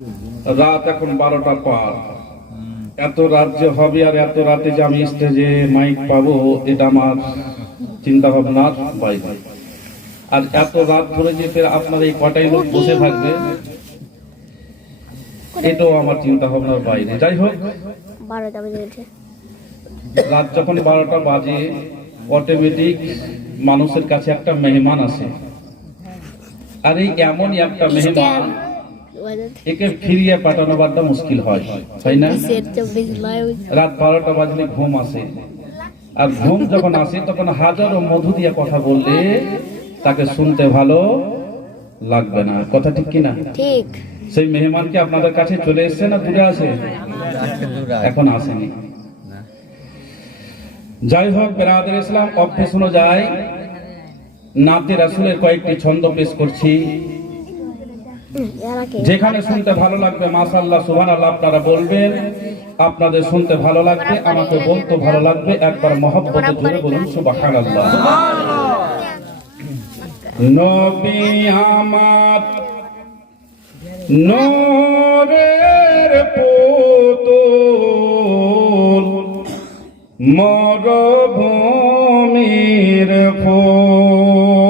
রাত এখন 12টা পার। এত রাত যে হবে আর এত রাতে যে আমি স্টেজে মাইক পাবো, এটা আমার চিন্তা ভাবনার বাইরে। আর এত রাত ধরে যে ফের আপনার এই কটাই লোক বসে থাকবে, এটাও আমার চিন্তা ভাবনার বাইরে। যাই হোক, রাত যখন 12টা বাজে, অটোমেটিক মানুষের কাছে একটা মেহমান আসে। আর এই এমনই একটা মেহমান, একে ফিরিয়ে পাঠানো বারটা মুশকিল হয়, তাই না? রাত 12টা বাজলে ঘুম আসে, আর ঘুম যখন আসে তখন হাজারো মধু দিয়ে কথা বললে তাকে শুনতে ভালো লাগবে না। কথা ঠিক কিনা? ঠিক। সেই মেহমান কি আপনাদের কাছে চলে এসছে না দূরে আছে? এখন আসেনি। যাই হোক, বেরাদার ইসলাম, অভ্যেস অনুযায়ী নাতে রাসূলের কয়েকটি ছন্দ পেশ করছি। যেখানে শুনতে ভালো লাগবে মাশাআল্লাহ সুবহানাল্লাহ আপনারা বলবেন, আপনাদের শুনতে ভালো লাগবে, আমাকে বলতে ভালো লাগবে। একবার মহব্বতে জোরে বলুন সুবহানাল্লাহ। নবী আমার নূরের পুতুল, মরুভূমির ফুল।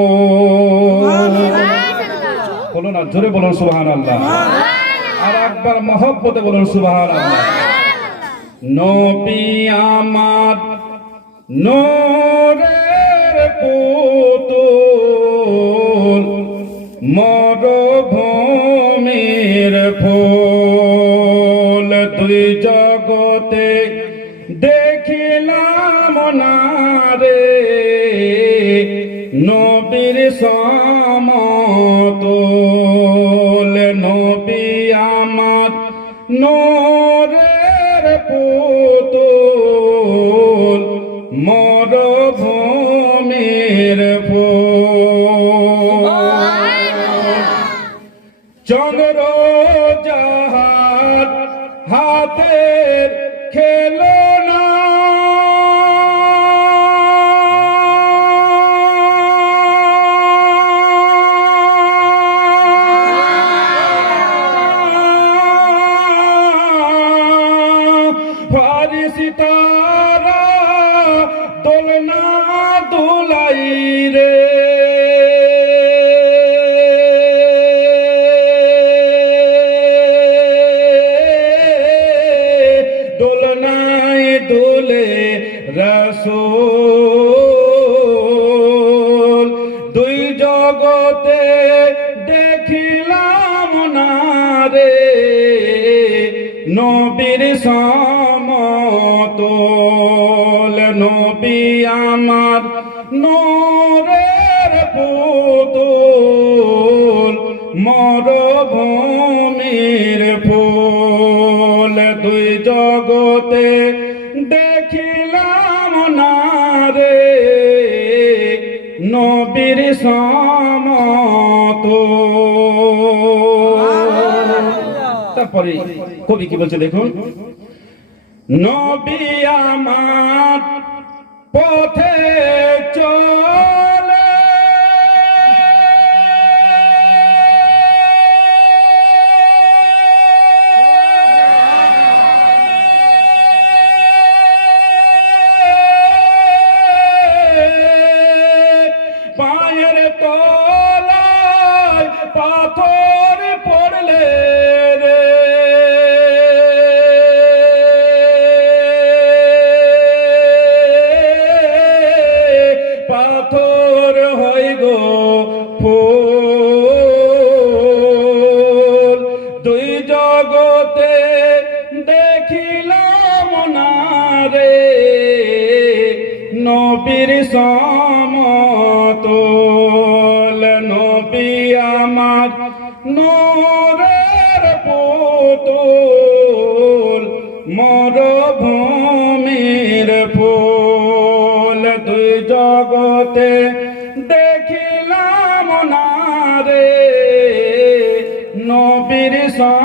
বলুন না, জোরে বলুন সুবহানাল্লাহ। আর একবার মহব্বতে বলুন সুবহানাল্লাহ। নবী আমার নূরের পুতুল, মরুভূমির ফুল। দুই জগতে দেখিলাম না রে নবীর সমতুল। নবী আমার নূরের পুতুল, মরুভূমির ফুল। চন্দ্র জাহাজ হাতের খেলনা, ফারিস্তারা দোলনা দোলাই রে। দোলনায় দোলে রাসূল। দুই জগতে দেখিলাম না রে নবীর সমতুল। নবী আমার নূরের পুতুল, মরুভূমির ফুল। দুই জগতে দেখিলাম না রে নবীর সমতুল। তারপরে কবি কি বলছে দেখুন। নবী আমার পথে চলে, পায়ের তলায় পাথর পড়লে রে পাথর হয় গো ফুল। দুই জগতে দেখিলাম না রে নবীর সমতুল। নবী আমার নূরের পুতুল, মরুভূমির ফুল। দুই জগতে দেখিলাম না রে নবীর সমতুল।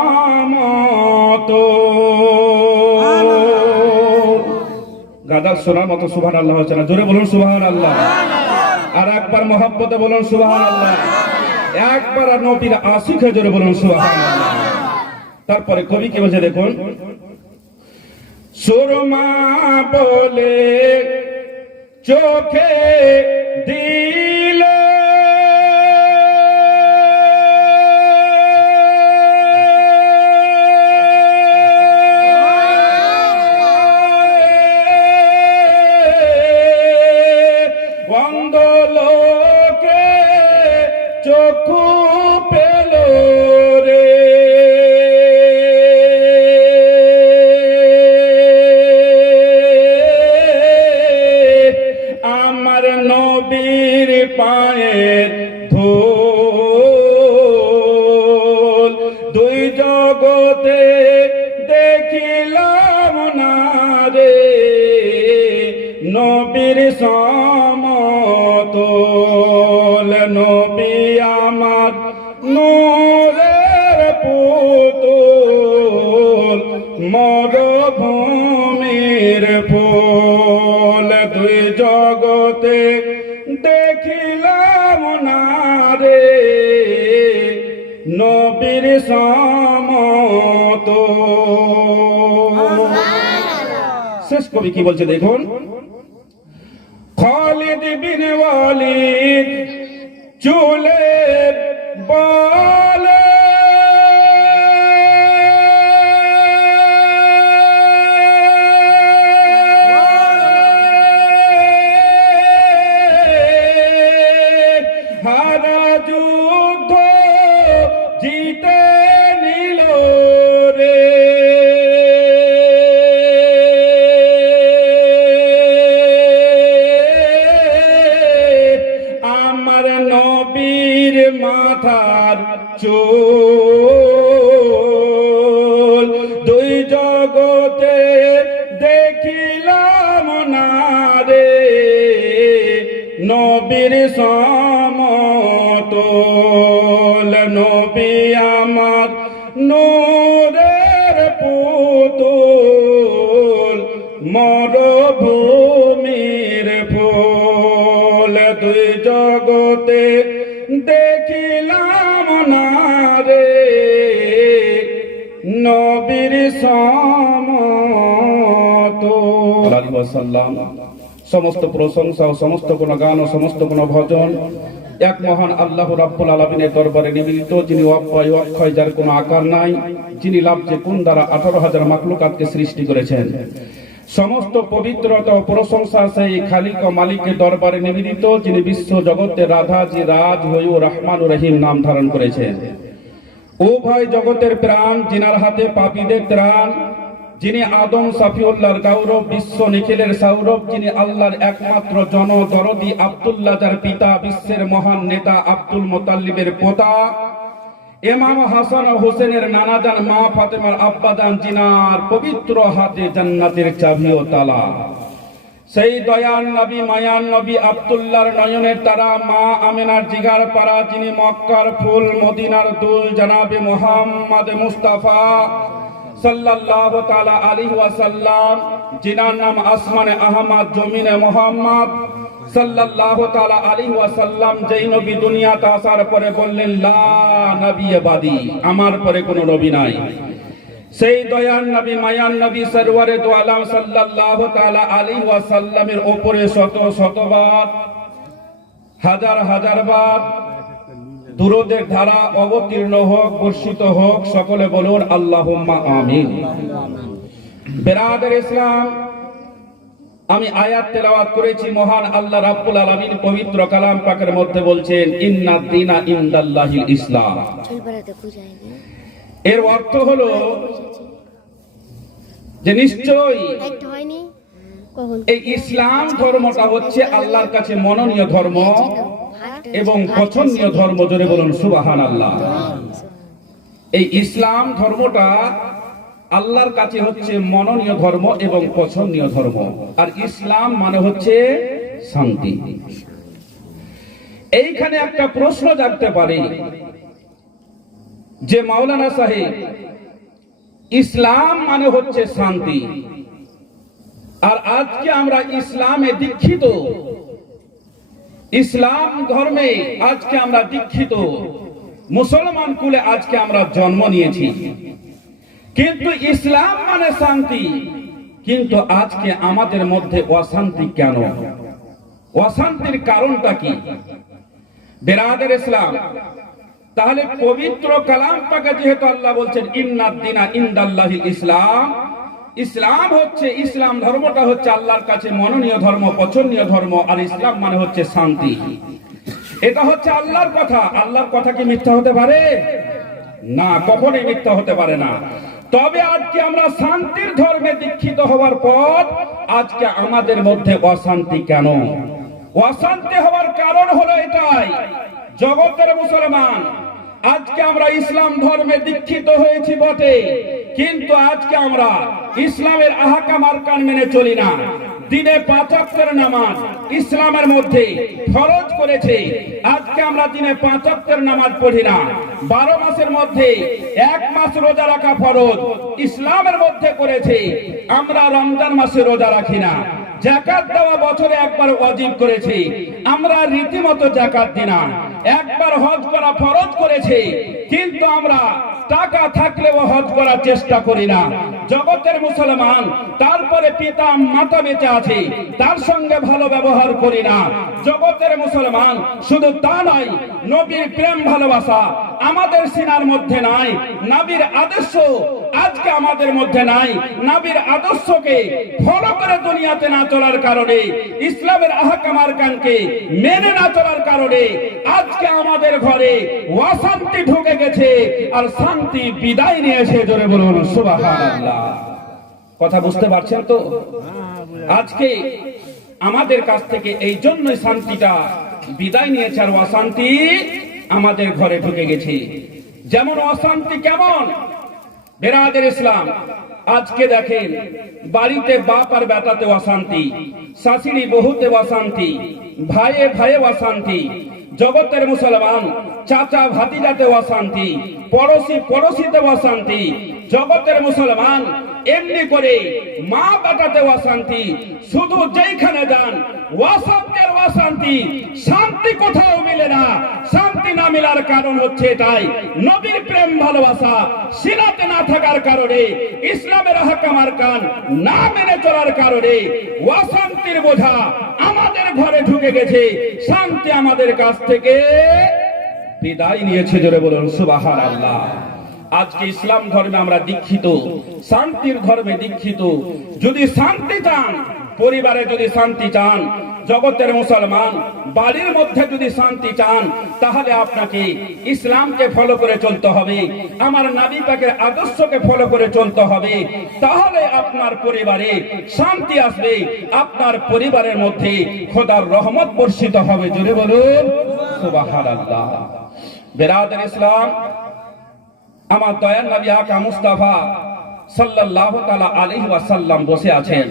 গাদা শোনার মতো সুবহানাল্লাহ হচ্ছে না? জোরে বলুন সুবহানাল্লাহ। আর একবার মহব্বতে বলুন সুবহানাল্লাহ। একবার নবীর আশিক জোরে বলুন সুবহানাল্লাহ। তারপরে কবি কি বলছে দেখুন, সুরমা বলে চোখে দিল অন্ধ লোকে চক্ষু পেল রে, আমার নবীর পায়ের ধুল দুই জগতে দেখিলাম না রে, নবীর সমতল নবী আমার নূরের পুতুল মরুভূমির ফুল দুই জগতে দেখিলাম না রে, নবীর সমতল। শেষ কবি কি বলছে দেখুন, খালিদ বিন ওয়ালিদ চুলের বলে হারা যুদ্ধ জিতে নিল রে, আমার নবীর মাথার চুল দুই জগতে দেখিলাম না রে, নবীর সমতল নবী আমার নূরের পুতুল মরুভূমির ফুল দুই জগতে দেখিলাম না রে, নবীর সমতল। সমস্ত প্রশংসা ও সমস্ত গুণগান ও সমস্ত গুণ ভজন এক মহান আল্লাহ রাব্বুল আলামিনের দরবারে নিবেদিত, যিনি অব্যয় অক্ষয়, যার কোনো আকার নাই, যিনি লাভজে কোন দ্বারা 18,000 মাখলুকাতকে সৃষ্টি করেছেন। সমস্ত পবিত্রতা ও প্রশংসা সেই খালিক ও মালিকের দরবারে নিবেদিত, যিনি বিশ্ব জগতের রাধাজি রাজ হয়ে রহমান ও রহিম নাম ধারণ করেছেন। উভয় জগতের প্রাণ, যিনার হাতে পাপীদের ত্রাণ, যিনি আদম সাফিউল্লাহর গৌরব, বিশ্ব নিখিলের সৌরভ, যিনি আল্লাহর একমাত্র জনদরদি আব্দুল্লাহ, যার পিতা বিশ্বের মহান নেতা আব্দুল মুতাল্লিবের পোতা, ইমাম হাসান ও হোসেনের নানাজান, মা ফাতেমার আব্বাজান, জিনার পবিত্র হাতে জান্নাতের চাবি ও তালা। সেই দয়াল নবী, মায়ান নবী, আব্দুল্লাহর নয়নের তারা, মা আমিনার জিগার পারা, যিনি মক্কার ফুল, মদিনার দুল, জনাবে মুহাম্মদ মুস্তাফা সাল্লাল্লাহু তাআলা আলাইহি ওয়াসাল্লাম, জিনার নাম আসমানে আহমদ, জমিনে মুহাম্মদ সাল্লাল্লাহু তাআলা আলাইহি ওয়াসাল্লাম, যেই নবী দুনিয়াতে আসার পরে বললেন লা নবিয়্যা বাদি, আমার পরে কোনো নবী নাই। সেই দয়াল নবী, মায়ান নবী, সরওয়ারে দু আলম সাল্লাল্লাহু তাআলা আলাইহি ওয়াসাল্লামের উপরে শত শতবার, হাজার হাজার বার দুরূদের ধারা অবতীর্ণ হোক, বর্ষিত হোক, সকলে বলুন আল্লাহুম্মা আমিন। বেরাদার ইসলাম, আমি আয়াত তেলাওয়াত করেছি, মহান আল্লাহ রাব্বুল আলামিন পবিত্র কালাম পাকের মধ্যে বলছেন ইন্নাদ দীনা ইনদাল্লাহিল ইসলাম। এর অর্থ হলো যে নিশ্চয়ই এই ইসলাম ধর্মটা হচ্ছে আল্লাহর কাছে মনোনীয় ধর্ম এবং পছন্দনীয় ধর্ম। জোরে বলুন সুবহানাল্লাহ। এই ইসলাম ধর্মটা আল্লাহর কাছে হচ্ছে মনোনীয় ধর্ম এবং পছন্দনীয় ধর্ম। আর ইসলাম মানে হচ্ছে শান্তি। এইখানে একটা প্রশ্ন জাগতে পারে যে মাওলানা সাহেব, ইসলাম মানে হচ্ছে শান্তি, আর আজকে আমরা ইসলামে দীক্ষিত, ইসলাম ধর্মে আজকে আমরা দীক্ষিত, মুসলমান কুলে আজকে আমরা জন্ম নিয়েছি, কিন্তু ইসলাম মানে শান্তি। কিন্তু আজকে আমাদের মধ্যে অশান্তি কেন? অশান্তির কারণটা কি? বেরাদের ইসলাম, তাহলে পবিত্র কালাম পাকে যেহেতু আল্লাহ বলছেন ইন্নাদ দীনা ইনদাল্লাহিল ইসলাম, ইসলাম হচ্ছে, ইসলাম ধর্মটা হচ্ছে আল্লাহর কাছে মনোনীয় ধর্ম, পছন্দনীয় ধর্ম। আর ইসলাম মানে হচ্ছে শান্তি। এটা হচ্ছে আল্লাহর কথা। আল্লাহর কথা কি মিথ্যা হতে পারে? না, কখনোই মিথ্যা হতে পারে না। তবে আজকে আমরা শান্তির ধর্মে দীক্ষিত হওয়ার পর আজকে আমাদের মধ্যে অশান্তি কেন? অশান্তি হওয়ার কারণ হলো এটাই, জগতের মুসলমান, আজকে আমরা ইসলাম ধর্মে দীক্ষিত হয়েছি বটে, কিন্তু আজকে আমরা ইসলামের আহকাম আরকান মেনে চলি না। দিনে 5 ওয়াক্তের নামাজ ইসলামের মধ্যে ফরজ করেছে, আজকে আমরা দিনে 5 ওয়াক্তের নামাজ পড়ি না। 12 মাসের মধ্যে 1 মাস রোজা রাখা ফরজ ইসলামের মধ্যে করেছে, আমরা রমজান মাসে রোজা রাখি না। যাকাত দেওয়া বছরে একবার ওয়াজিব করেছে, আমরা রীতিমতো যাকাত দিই না। একবার হজ করা ফরজ করেছে, কিন্তু আমরা টাকা থাকলেও হজ করার চেষ্টা করি না। জগতের মুসলমান, তারপরে পিতা মাতা বেঁচে আছে, তার সঙ্গে ভালো ব্যবহার করি না। জগতের মুসলমান, শুধু তা নয়, নবীর প্রেম ভালোবাসা আমাদের সিনার মধ্যে নাই। নবীর আদর্শ আজকে আমাদের মধ্যে নাই। নবীর আদর্শকে ফলো করে দুনিয়াতে না চলার কারণে, ইসলামের আহকাম আরকানকে মেনে না চলার কারণে আজকে আমাদের ঘরে অশান্তি ঢুকে গেছে, আর শান্তি বিদায় নিয়েছে। জোরে বলুন সুবহানাল্লাহ। কথা বুঝতে পারছেন তো? আজকে আমাদের কাছ থেকে এই জন্যই শান্তিটা বিদায় নিয়েছে, আর অশান্তি আমাদের ঘরে ঢুকে গেছে। যেমন অশান্তি কেমন? বেরাদের ইসলাম, আজকে দেখেন বাড়িতে বাপ আর বেটাতে অশান্তি, শাশুড়ি বহুতে অশান্তি, ভাইয়ে ভাইয়ে অশান্তি। জগতের মুসলমান, চাচা ভাতিজাতে অশান্তি, পড়োশি পড়োশিতে অশান্তি। জগতের মুসলমান, এমনি করে মা বেটাতে অশান্তি। শুধু যেখানে যান অশান্তির অশান্তি, শান্তি কোথাও মিলে না। শান্তি না মিলার কারণ হচ্ছে এটাই, নবীর প্রেম ভালোবাসা সিরাতে না থাকার কারণে, ইসলামের আহকাম আরকান না মেনে চলার কারণে অশান্তির বোঝা আমাদের ঘরে ঢুকে গেছে। শান্তি আমাদের কাছ থেকে বিদায় নিয়েছে। জোরে বলুন সুবহানাল্লাহ। আজকে ইসলাম ধর্মে আমরা দীক্ষিত, শান্তির ধর্মে দীক্ষিত। যদি শান্তি চান, পরিবারে যদি শান্তি চান, জগতের মুসলমান, বাড়ির মধ্যে যদি শান্তি চান, তাহলে আপনাকে ইসলামকে ফলো করে চলতে হবে, আমার নবী পাকের আদর্শকে ফলো করে চলতে হবে। তাহলে আপনার পরিবারে শান্তি আসবে, আপনার পরিবারের মধ্যে খোদার রহমত বর্ষিত হবে। জোরে বলুন সুবহানাল্লাহ। বেরাদার ইসলাম, আমার দয়ার নবী আকা মুস্তাফা সাল্লাল্লাহু তাআলা আলাইহি ওয়াসাল্লাম বসে আছেন।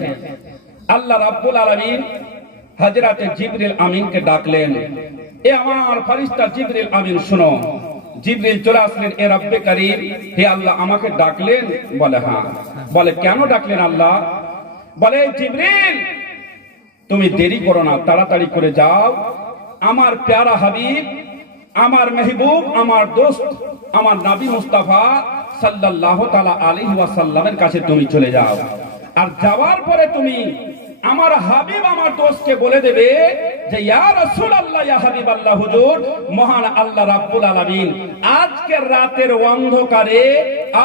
আল্লাহ রাব্বুল আলামিন হযরতে জিবরিল আমিনকে ডাকলেন, এ আমার ফেরেশতা জিবরিল আমিন শুনো। জিবরিল চলে আসলেন, এ রব্বে করিম, হে আল্লাহ আমাকে ডাকলেন? বলে হ্যাঁ। বলে কেন ডাকলেন আল্লাহ? বলে জিবরিল তুমি দেরি করো না, তাড়াতাড়ি করে যাও, আমার প্যারা হাবিব, আমার মেহবুব, আমার দোস্ত, আমার নবী মুস্তাফা সাল্লাল্লাহু তাআলা আলাইহি ওয়াসাল্লামের কাছে তুমি চলে যাও। আর যাওয়ার পরে তুমি আমার হাবিব, আমার দোস্তকে বলে দেবে যে ইয়া রাসূলুল্লাহ, ইয়া হাবিবাল্লাহ, হুজুর, মহান আল্লাহ রাব্বুল আলামিন আজকের রাতের অন্ধকারে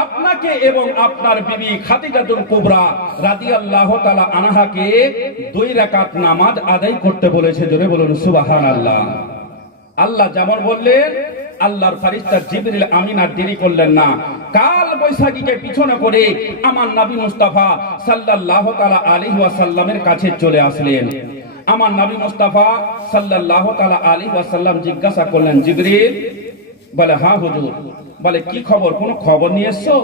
আপনাকে এবং আপনার বিবি খাদিজাতুল কুবরা রাদিয়াল্লাহু তাআলা আনহাকে 2 রাকাত নামাজ আদায় করতে বলেছে। জোরে বলুন সুবহানাল্লাহ। আল্লাহ যেমন বললেন, আল্লাহর ফেরেশতা জিবরিল আমিন আর দেরি করলেন না, কাল বৈশাখীকে পিছনে করে আমার নবী মুস্তাফা সাল্লাল্লাহু তাআলা আলাইহি ওয়াসাল্লামের কাছে চলে আসলেন। আমার নবী মুস্তাফা সাল্লাল্লাহু তাআলা আলাইহি ওয়াসাল্লাম জিজ্ঞাসা করলেন, জিবরিল? বলে হ্যাঁ হুজুর। বলে কি খবর, কোনো খবর নিয়ে এসছো?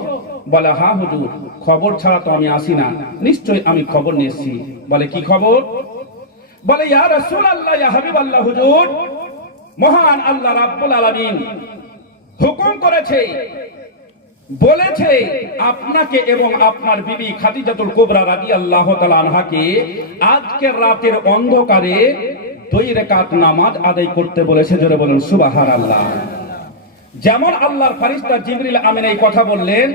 বলে হ্যাঁ হুজুর, খবর ছাড়া তো আমি আসি না, নিশ্চয়ই আমি খবর নিয়ে এসেছি। বলে কি খবর? বলে ইয়া রাসূলুল্লাহ, ইয়া হাবিবাল্লাহ, হুজুর, মহান আল্লাহ রাব্বুল আলামিন হুকুম করেছে, বলেছে আপনাকে এবং আপনার বিবি খাদিজাতুল কুবরা রাদিয়াল্লাহু তাআলা আনহাকে আজকের রাতের অন্ধকারে 2 রাকাত নামাজ আদায় করতে বলেছে। জোরে বলুন সুবহানাল্লাহ। যেমন আল্লাহর ফেরেশতা জিবরিল আমিন এই কথা বললেন,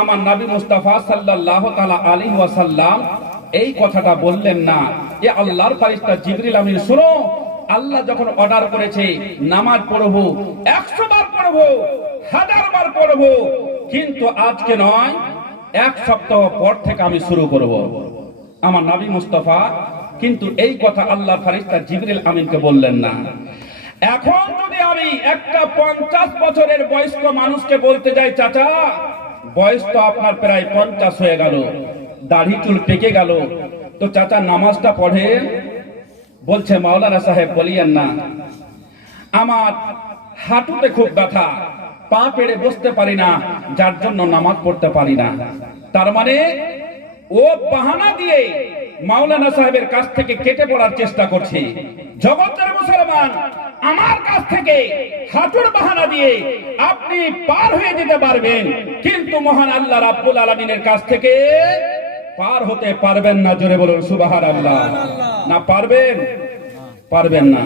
আমার নবী মুস্তাফা সাল্লাল্লাহু তাআলা আলাইহি ওয়াসাল্লাম এই কথাটা বললেন না। এ আল্লাহর ফেরেশতা জিবরিল আমিন, শুনো, আল্লাহ যখন অর্ডার করেছে নামাজ পড়বো, 100 বার পড়বো, 1000 বার পড়বো, কিন্তু আজকে নয়, 1 সপ্তাহ পর থেকে আমি শুরু করব। আমার নবী মুস্তাফা কিন্তু এই কথা আল্লাহর ফেরেশতা জিবরিল আমিনকে বললেন না। এখন যদি আমি একটা 50 বছরের বয়স্ক মানুষকে বলতে যাই, চাচা বয়স তো আপনার প্রায় 50 হয়ে গেল, দাড়ি চুল পেকে গেল, তো চাচা নামাজটা পড়েন। বলছে, মাওলানা সাহেব বলিয়েন না, আমার হাঁটুতে খুব ব্যথা, পা পেড়ে বসতে পারি না, যার জন্য নামাজ পড়তে পারি না। তার মানে ও বাহানা দিয়ে মাওলানা সাহেবের কাছ থেকে কেটে পড়ার চেষ্টা করছে। জগতের মুসলমান, আমার কাছ থেকে হাঁটুর বাহানা দিয়ে আপনি পার হয়ে যেতে পারবেন, কিন্তু মহান আল্লাহ রাব্বুল আলামিনের কাছ থেকে পার হতে পারবেন না। জোরে বলুন সুবহানাল্লাহ। না পারবেন? পারবেন না।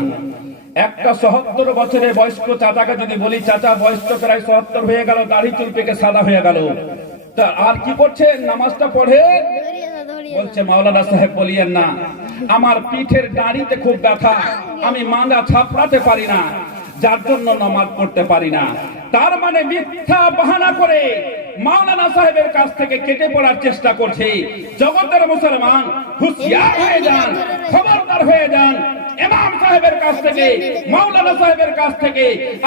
একটা ৭০ বছরের বয়স্ক চাচাকে যদি বলি, চাচা বয়স তো প্রায় ৭০ হয়ে গেল, দাড়ি চুল পেকে সাদা হয়ে গেল, তা আর কি করছেন? নামাজটা পড়ে। বলছে, মাওলানা সাহেব বলিয়েন না, আমার পিঠের দাড়িতে খুব ব্যথা, আমি মাথা ছাপড়াতে পারি না, যার জন্য নামাজ পড়তে পারি না। তার মানে মিথ্যা বাহানা করে মাওলানা সাহেবের কাছ থেকে কেটে পড়ার চেষ্টা করছে। জগতের মুসলমান, হুঁশিয়ার হয়ে যান, খবরদার হয়ে যান। ইমাম সাহেবের কাছ থেকে, মাওলানা সাহেবের কাছ থেকে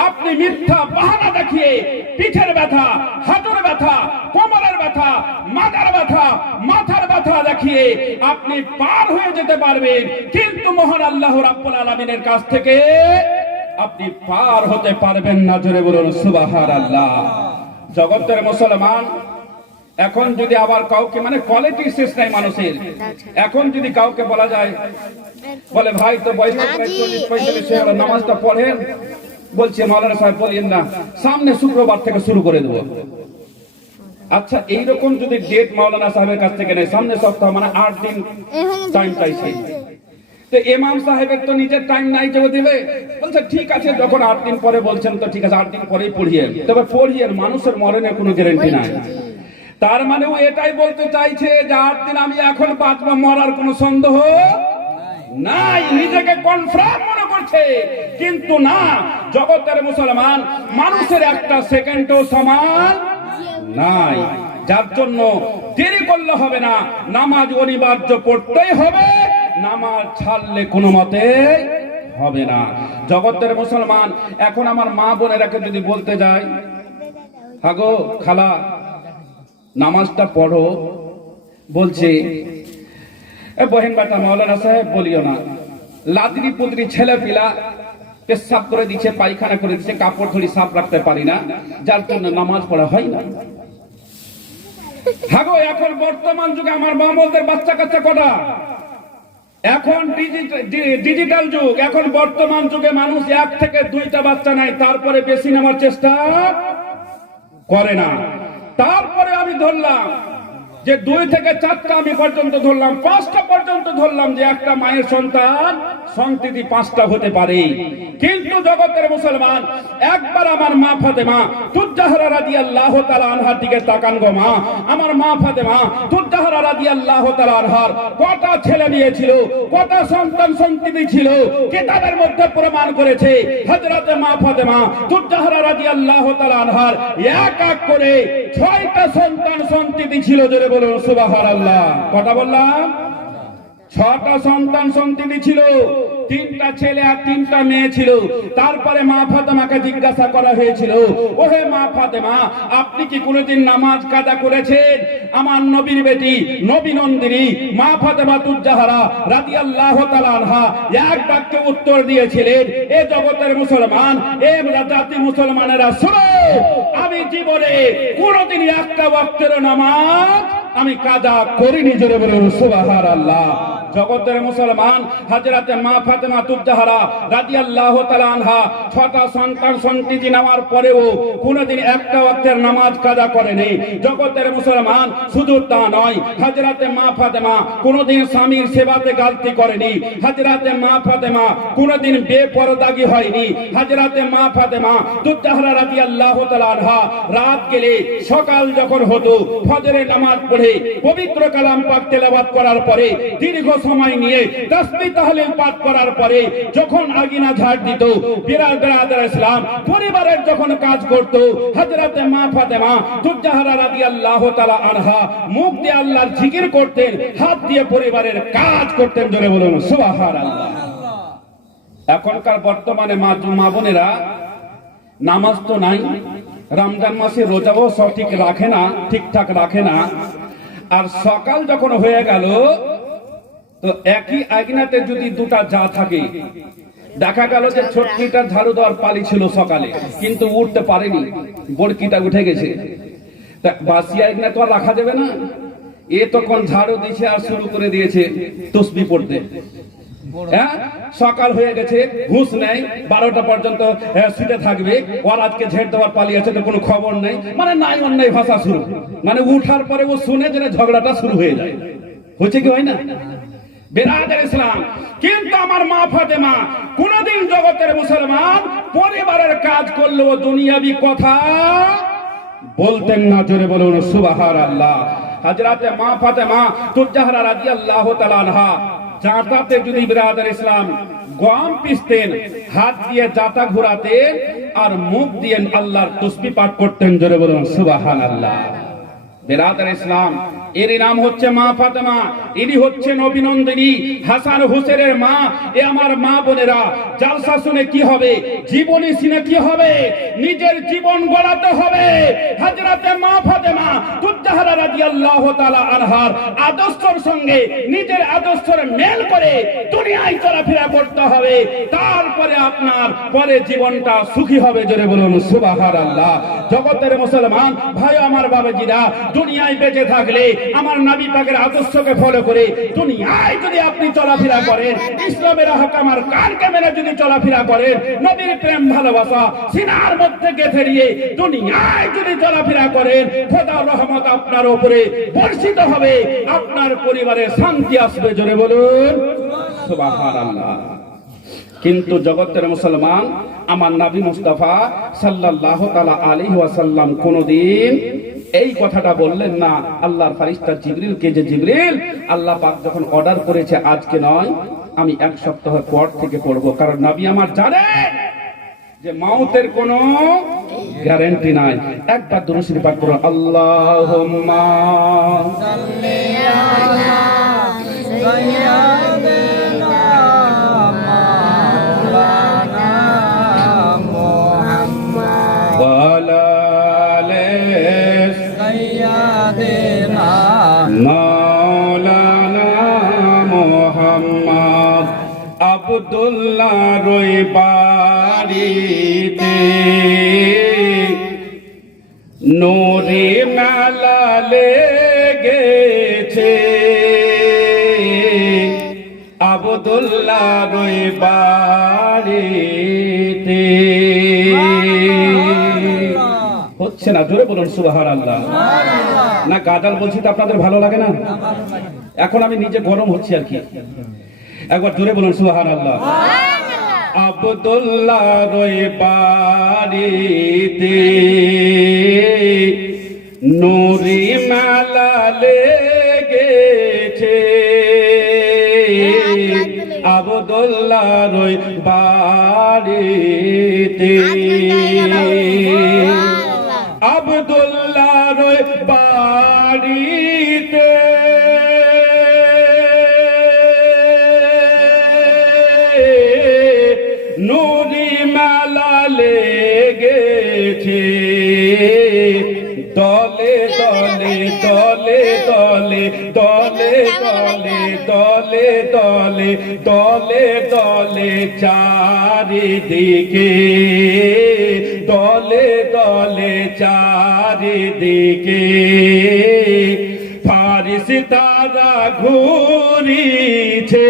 আপনি মিথ্যা বাহানা দেখিয়ে পিঠের ব্যথা, হাঁটুর ব্যথা, কোমরের ব্যথা, মাথার ব্যথা দেখিয়ে আপনি পার হয়ে যেতে পারবেন, কিন্তু মহান আল্লাহ রাব্বুল আলামিনের কাছ থেকে আপনি পার হতে পারবেন না। জোরে বলুন সুবহানাল্লাহ। জগতের মুসলমান, এখন যদি আবার কাউকে, মানে কোয়ালিটি শেষ নাই মানুষের, এখন যদি কাউকে বলা যায়, বলে ভাই তো বয়স 40-45 হয়ে গেল, নামাজটা পড়েন, বলছে মাওলানা সাহেব বলিয়েন না, সামনে শুক্রবার থেকে শুরু করে দেবো। আচ্ছা, এইরকম যদি ডেট মাওলানা সাহেবের কাছ থেকে নেই, সামনে সপ্তাহ মানে 8 দিন টাইম চাইছে, তো ইমাম সাহেবের তো নিজের টাইম নাই যে দিবে। বলছে ঠিক আছে, যখন 8 দিন পরে বলছেন তো ঠিক আছে, 8 দিন পরেই পড়িয়ে, তবে পড়িয়ে, মানুষের মরণের কোনো গ্যারান্টি নাই। তার মানে ও এটাই বলতে চাইছে যে 8 দিন আমি এখন বাঁচবো, মরার কোনো সন্দেহ নাই, নিজেকে কনফার্ম মনে করছে। কিন্তু না, জগতের মুসলমান, মানুষের একটা সেকেন্ডও সমান নাই, যার জন্য দেরি করলে হবে না, নামাজ অনিবার্য পড়তেই হবে, নামাজ ছাড়লে কোনো মতে হবে না। জগতের মুসলমান, এখন আমার মা বোনেরাকে যদি বলতে যায়, হাগো খালা নামাজটা পড়ো, বলছে বহেন বাটা মাওলানা সাহেব বলিও না, লাদরি পুদরি ছেলে পিলা পেশাব করে দিচ্ছে, পায়খানা করে দিচ্ছে, কাপড় ধরি সাফ রাখতে পারি না, যার জন্য নামাজ পড়া হয় না। হাগো এখন বর্তমান যুগে আমার মা বলদের বাচ্চা কাচ্চা কটা? এখন ডিজিটাল যুগ, এখন বর্তমান যুগে মানুষ 1 থেকে 2টা বাচ্চা নেয়, তারপরে বেশি নেওয়ার চেষ্টা করে না। তারপরে আমি ধরলাম যে 2 থেকে 4টা আমি পর্যন্ত ধরলাম, 5টা পর্যন্ত ধরলাম যে একটা মায়ের সন্তান সন্ততি 5টা হতে পারে। কিন্তু জগতের মুসলমান, একবার আমার মা ফাতেমা তুজ্জাহরা রাদিয়াল্লাহু তাআলা আনহার দিকে তাকান গো মা। আমার মা ফাতেমা তুজ্জাহরা রাদিয়াল্লাহু তাআলা আনহার কটা ছেলে মেয়ে ছিল, কটা সন্তান সন্ততি ছিল, কিতাবের মধ্যে প্রমাণ করেছে হযরত মা ফাতেমা তুজ্জাহরা রাদিয়াল্লাহু তাআলা আনহার এক এক করে 6টা সন্তান সন্ততি ছিল। জোরে বলুন সুবহানাল্লাহ। কটা বললাম? 6টা সন্তান সন্ততি ছিল, 3টা ছেলে আর 3টা মেয়ে ছিল। তারপরে মা ফাতেমাকে জিজ্ঞাসা করা হয়েছিল, ওহে মা ফাতেমা, আপনি কি কোনোদিন নামাজ কাজা করেছেন? আমার নবীর বেটি, নবী নন্দিনী মা ফাতেমা তুজ্জাহরা রাদিয়াল্লাহু তাআলা আনহা এক বাক্যে উত্তর দিয়েছিলেন, এ জগতের মুসলমান, এ জাতি মুসলমানেরা শুনো, আমি জীবনে কোনোদিন একটা ওয়াক্তের নামাজ আমি কাজা করিনি। জোরে বলুন সুবহানাল্লাহ। জগতের মুসলমান, হযরতে মা ফাতেমা তুজ্জাহরা রাদিয়াল্লাহু তাআলা আনহা 6টা সন্তান সন্ততি নেওয়ার পরেও কোনদিন একটা ওয়াক্তের নামাজ কাজা করেনি। জগতের মুসলমান, শুধু তা নয়, হযরতে মা ফাতেমা কোনদিন স্বামীর সেবাতে গালতি করেনি। হযরতে মা ফাতেমা কোনদিন বেপরদাগী হয়নি। হযরতে মা ফাতেমা তুজ্জাহরা রাদিয়াল্লাহু তাআলা আনহা রাত গেলে সকাল যখন হতো ফজরের নামাজ পড়ে পবিত্র কালাম পাক তেলাওয়াত করার পরে দীর্ঘ সময় নিয়ে তাসবিহ তাহলিল পাঠ করার পরে যখন আগিনা ঝাড় দিত, বিরাদরান ইসলাম পরিবারের যখন কাজ করত, হযরতে মা ফাতেমা তুজ্জাহরা রাদিয়াল্লাহু তাআলা আনহা মুখ দিয়ে আল্লাহর জিকির করতেন, হাত দিয়ে পরিবারের কাজ করতেন। জোরে বলুন সুবহানাল্লাহ। এখনকার বর্তমানে মা বোনেরা নামাজ তো নাই, রমজান মাসে রোজাও সঠিক রাখে না, ঠিকঠাক রাখে না। আর সকাল যখন হয়ে গেল তো একই আগনাতে যদি দুটা যা থাকে, দেখা গেল যে ছোটকিটার ঝাড়ু দেওয়ার পালি ছিল সকালে, কিন্তু উঠতে পারেনি, বড়কিটা উঠে গেছে। তা বাসি আগনা তো আর রাখা যাবে না, এ তখন ঝাড়ু দিয়েছে আর শুরু করে দিয়েছে তসবিহ পড়তে। হ্যাঁ, সকাল হয়ে গেছে, হুঁশ নেই, 12টা পর্যন্ত শুতে থাকবে, ওর আজকে ঝেড় দেওয়ার পালিয়ে আছে, কোনো খবর নেই, মানে নাই অন্যায় ভাষা শুরু, মানে উঠার পরে ও শুনে যে ঝগড়াটা শুরু হয়ে যায়। হচ্ছে কি হয় না বিরাদরান ইসলাম? কিন্তু আমার মা ফাতেমা কোনদিন জগতের মুসলমান পরিবারের কাজ করলেও দুনিয়াবি কথা বলতেন না। জোরে বলুন সুবহানাল্লাহ। হযরতে মা ফাতেমা তুজ্জাহরা রাদিয়াল্লাহু তাআলা আনহা জাঁতাতে যদি বিরাদরান ইসলাম গম পিসতেন, হাত দিয়ে জাঁতা ঘোরাতেন আর মুখ দিয়ে আল্লাহর তাসবিহ পাঠ করতেন। জোরে বলুন সুবহানাল্লাহ। বিরাদরান ইসলাম, এর নাম হচ্ছে মা ফাতেমা, ইনি হচ্ছেন অভিনন্দিনী হাসান হুসেনের মা। এ আমার মা বোনেরা, জালসা শুনে কি হবে, জীবনী শুনে কি হবে, নিজের জীবন গড়াতে হবে। হযরতে মা ফাতেমা তুজ্জাহরা রাদিয়াল্লাহু তাআলা আনহার আদর্শের সঙ্গে নিজের আদর্শের মেল করে দুনিয়ায় চলাফেরা করতে হবে, তারপরে আপনার পরে জীবনটা সুখী হবে। জোরে বলুন সুবহানাল্লাহ। জগতের মুসলমান ভাই আমার বাবাজিরা, দুনিয়ায় বেঁচে থাকলে আমার নবী পাকের আদর্শকে ফলো করে দুনিয়ায় যদি আপনি চলাফেরা করেন, ইসলামের আহকাম আর কারকে মেনে যদি চলাফেরা করেন, নবীর প্রেম ভালোবাসা সিনার মধ্যে গেঁথে দিয়ে দুনিয়ায় যদি চলাফেরা করেন, খোদার রহমত আপনার উপরে বর্ষিত হবে, আপনার পরিবারে শান্তি আসবে। জোরে বলুন সুবহানাল্লাহ। কিন্তু জগতের মুসলমান, আমার নবী মুস্তাফা সাল্লাল্লাহু তাআলা আলাইহি ওয়াসাল্লাম কোনদিন এই কথাটা বললেন না। আল্লাহর ফেরেশতা জিবরিলকে, যে জিবরিল আল্লাহ পাক যখন অর্ডার করেছে আজকে নয়, আমি 1 সপ্তাহ পর থেকে পড়বো, কারণ নবী আমার জানেন যে মাউতের কোনো গ্যারান্টি নাই। একবার দুরূদ শরীফ পাঠ করুন, আল্লাহুম্মা সাল্লি আলা সাইয়্যিদিনা মাওলানা মুহাম্মদ ওয়া আলা মাওলানা মুহাম্মদ। আব্দুল্লাহ রই বাড়িতে নূরে মেলা লেগেছে, আব্দুল্লাহ রই বাড়িতে। হচ্ছে না? জোরে বলুন সুবহানাল্লাহ। না গাজাল বলছি তো আপনাদের ভালো লাগে না? এখন আমি নিজে গরম হচ্ছি আর কি। একবার জোরে বলুন সুবহানাল্লাহ। আব্দুল্লাহ রই বাড়িতে নূরি মেলা লেগেছে, আব্দুল্লাহ রই বাড়িতে, আব্দুল্লাহ রই বাড়িতে নূরি মেলা লেগেছে, দলে দলে দলে দলে দলে দলে দলে দলে দলে দলে চারিদিকে, দলে দলে চারিদিকে ফারিস্তারা ঘুরিছে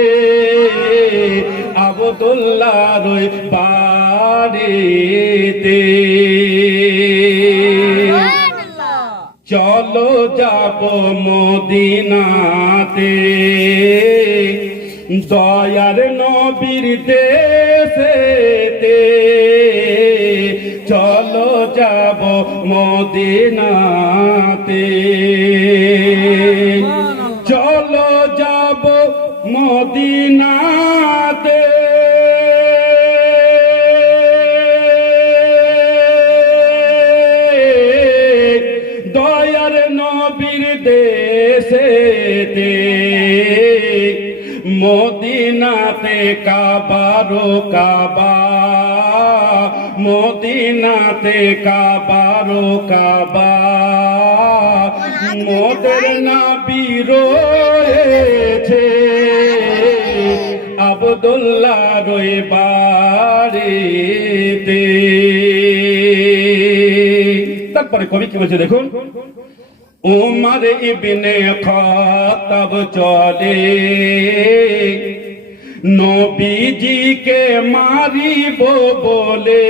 আব্দুল্লাহর ওই বাড়িতে। চলো যাব মদিনাতে, দয়ার নবীর দেশেতে। চলো যাব মদিনাতে, চলো যাব মদিনাতে। দয়ার নবীর দেশেতে, মদিনাতে কাবারো কাবা, মদিনাতে কাবারো কাবা। মোদের নবী রয়েছে আব্দুল্লাহর ওই বাড়িতে। তারপরে কবি কি বলছে দেখুন, উমর ইবনে খাত্তাব চলে নবীজিকে মারিব বলে।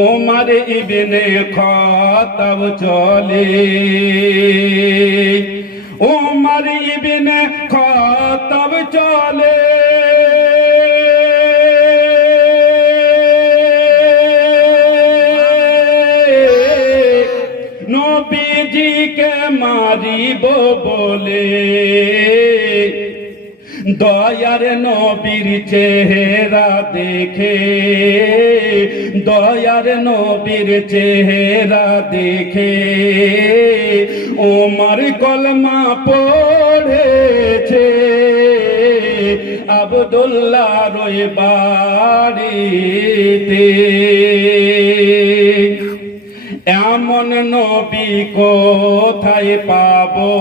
উমর ইবনে খাত্তাব চলে, উমর ইবনে খাত্তাব চলে। নবীজিকে মারিব বলে, দয়ার নবীর চেহারা দেখে, দয়ার নবীর চেহারা দেখে ওমর কলমা পড়েছে আব্দুল্লাহর ওই বাড়িতে। এমন নবী কোথায় পাবো,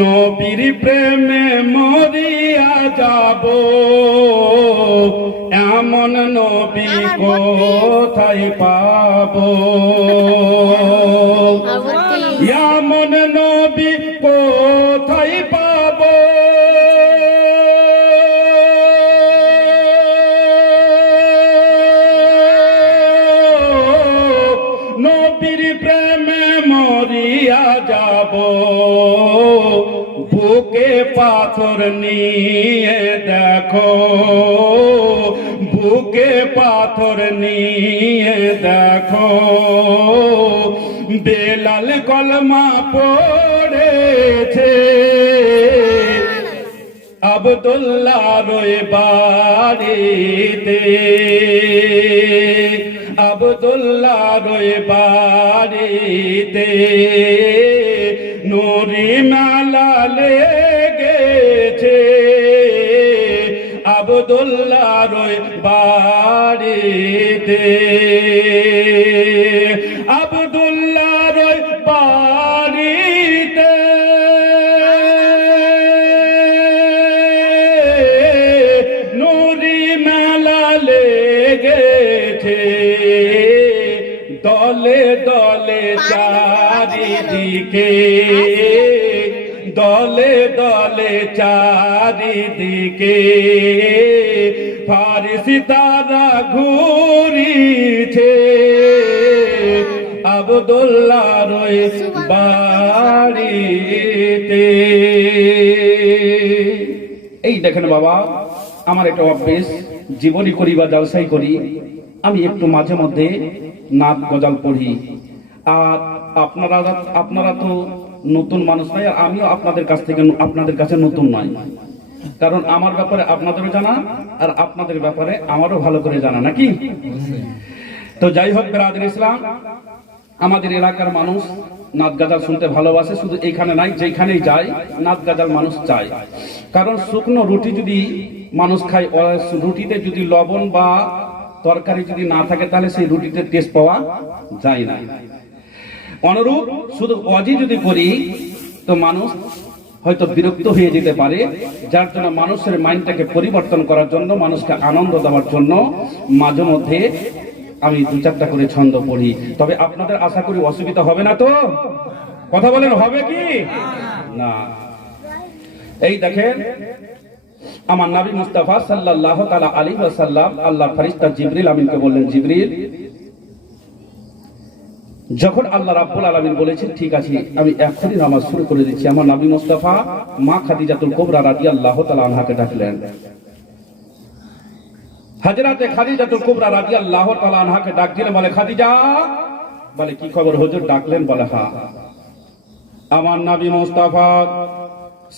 নবীর প্রেমে মরিয়া যাব। এমন নবী কোথায় পাবো, এমন নবী কোথায় পাবো। নবীর প্রেমে মরিয়া যাব, বুকে পাথর নিয়ে দেখো, বুকে পাথর নিয়ে দেখো। বেলাল কলমা পড়েছে আব্দুল্লাহর ওই বাড়িতে, আব্দুল্লাহর ওই বাড়িতে। নুরি মালা লেগেছে আব্দুল্লাহর ওই বাড়িতে, আব্দুল্লাহর ওই বাড়িতে। নুরি মালা লেগেছে দলে দলে চারিদিকে, দলে দলে চারিদিকে। ফারিস্তারা ঘুরিছে আব্দুল্লাহর ওই বাড়িতে। এই দেখেন বাবা, আমার একটা অভ্যেস, জীবনী করি বা জলসাই করি, আমি একটু মাঝে মধ্যে নাত গজল পড়ি। আর আপনারা তো নতুন মানুষ নয়, আর আমিও আপনাদের কাছে নতুন নয়। কারণ আমার ব্যাপারে আপনাদেরও জানা, আর আপনাদের ব্যাপারে আমারও ভালো করে জানা, নাকি? তো যাই হোক বিরাদর ইসলাম, আমাদের এলাকার মানুষ নাত গাজাল শুনতে ভালোবাসে। শুধু এইখানে নাই, যেখানেই যায় নাত গাজাল মানুষ চায়। কারণ শুকনো রুটি যদি মানুষ খায়, রুটিতে যদি লবণ বা তরকারি যদি না থাকে, তাহলে সেই রুটিতে টেস্ট পাওয়া যায় না। অনুরূপ শুধু ওয়াজি যদি করি, তো মানুষ হয়তো বিরক্ত হয়ে যেতে পারে। যার জন্য মানুষের মাইন্ডটাকে পরিবর্তন করার জন্য, মানুষকে আনন্দ দেওয়ার জন্য মাঝে মধ্যে আমি দু চারটা করে ছন্দ পড়ি। তবে আপনাদের আশা করি অসুবিধা হবে না তো? কথা বলেন হবে কি না? এই দেখেন আমার নবী মুস্তাফা সাল্লাল্লাহু তাআলা আলাইহি ওয়াসাল্লাম আল্লাহর ফেরেশতা জিবরিল আমিনকে বললেন, জিবরিল, যখন আল্লাহ রাব্বুল আলামিন বলেছেন ঠিক আছে আমি এখনই নামাজ শুরু করে দিচ্ছি, আমার নবী মুস্তাফা মা খাদিজাতুল কুবরা রাদিয়াল্লাহু তাআলা আনহাকে ডাকলেন। হযরতে খাদিজাতুল কুবরা রাদিয়াল্লাহু তাআলা আনহাকে ডাক দিলেন, বলে খাদিজা, বলে কি খবর হুজুর ডাকলেন? বলে হ্যাঁ, আমার নবী মুস্তাফা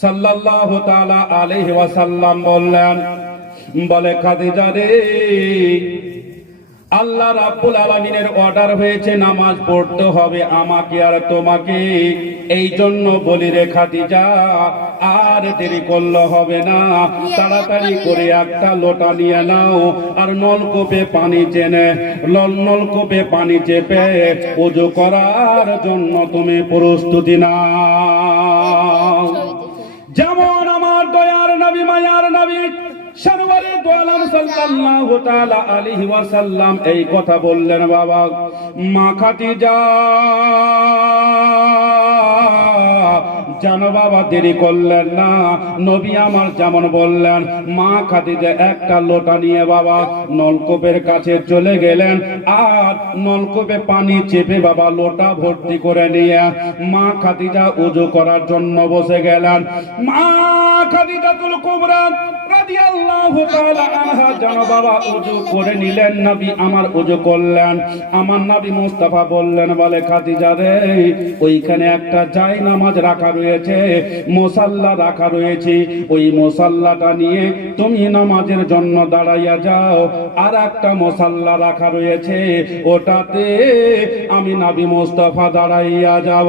সাল্লাল্লাহু তাআলা আলাইহি ওয়াসাল্লাম বললেন, বলে খাদিজা রে, আল্লাহ রাব্বুল আলামিনের অর্ডার হয়েছে নামাজ পড়তে হবে আমাকে আর তোমাকে, এই জন্য বলি রে খাদিজা, আর দেরি করলে হবে না, তাড়াতাড়ি করে একটা লোটা নিয়ে নাও আর নলকূপে পানি চেপে ওযু করার জন্য তুমি প্রস্তুতি নাও। যেমন আমার দয়ার নবী মায়ার নবী সরওয়ারে দু আলম সাল্লাল্লাহু তাআলা আলাইহি ওয়াসাল্লাম এই কথা বললেন, বাবা মা খাদিজা জানো বাবা দেরি করলেন না, নবী আমার যেমন বললেন, মা খাদিজা একটা লোটা নিয়ে বাবা নলকূপের কাছে চলে গেলেন আর নলকূপে পানি চেপে বাবা লোটা ভর্তি করে নিয়ে মা খাদিজা ওযু করার জন্য বসে গেলেন। মা খাদিজাতুল কুবরা রাদিয়াল্লাহু তাআলা আনহা জানো বাবা ওযু করে নিলেন, নবী আমার ওযু করলেন। আমার নবী মুস্তাফা বললেন, বলে খাদিজা রে, ওইখানে একটা জায়নামাজ রাখা রয়েছে, মুসাল্লা রাখা রয়েছে, ওই মুসাল্লাটা নিয়ে তুমি নামাজের জন্য দাঁড়াইয়া যাও। আর একটা মুসাল্লা রাখা রয়েছে, ওটাতে আমি নবী মুস্তাফা দাঁড়াইয়া যাব।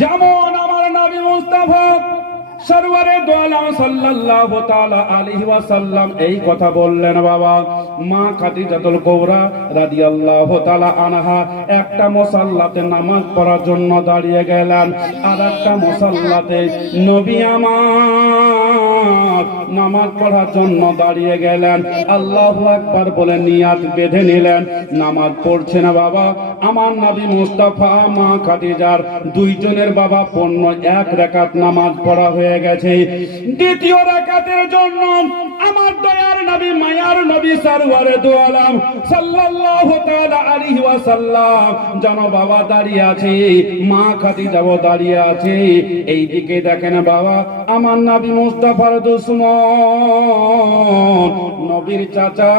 যেমন আমার নবী মুস্তাফা সরওয়ারে দু আলম সাল্লাল্লাহু তাআলা আলাইহি ওয়াসাল্লাম এই কথা বললেন, বাবা মা খাদিজাতুল কুবরা রাদিয়াল্লাহু তাআলা আনহা একটা মুসাল্লাতে নামাজ পড়ার জন্য দাঁড়িয়ে গেলেন, আর একটা মুসাল্লাতে নবী আমার নামাজ পড়ার জন্য দাঁড়িয়ে গেলেন। আল্লাহু আকবার বলে নিয়াত বেঁধে নিলেন, নামাজ পড়ছে না বাবা আমার নবী মুস্তাফা মা খাদিজার দুইজনের বাবা পূর্ণ এক রাকাত নামাজ পড়া হয়ে গেছে। দ্বিতীয় রাকাতের জন্য আমার দয়ার নবী মায়ার নবী সরওয়ারে দু আলম সাল্লাল্লাহু তাআলা আলাইহি ওয়াসাল্লাম জানো বাবা দাঁড়িয়ে আছে, মা খাদিজাও দাঁড়িয়ে আছে। এইদিকে দেখেন বাবা আমার নবী মুস্তাফার দুশমন নবীর চাচা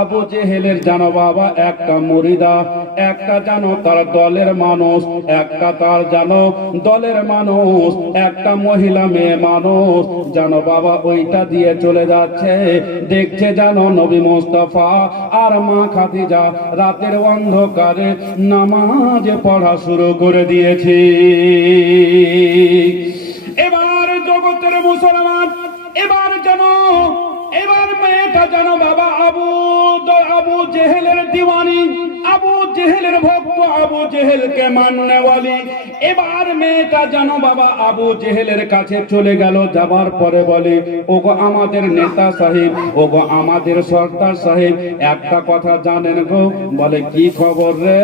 আবু জেহেলের জানো বাবা একটা মুরিদা, একটা জানো তার দলের মানুষ, একটা তার জানো দলের মানুষ, একটা মহিলা মেয়ে মানুষ জানো বাবা ওইটা দিয়ে চলে যাচ্ছে। দেখছে জানো নবী মুস্তাফা আর মা খাদিজা রাতের অন্ধকারে নামাজ পড়া শুরু করে দিয়েছে। এবার জগতের মুসলমান, এবার জানো এবার মেয়েটা জানো বাবা আবু জেহেলের দিওয়ানি, আবু জেহেলের ভক্ত, আবু জেহেলকে মাননেওয়ালি। এবার মেয়েটা জানো বাবা আবু জেহেলের কাছে চলে গেল, যাবার পরে বলে, ওগো আমাদের নেতা সাহেব, ওগো আমাদের সর্দার সাহেব, একটা কথা জানেন গো? বলে কি খবর রে?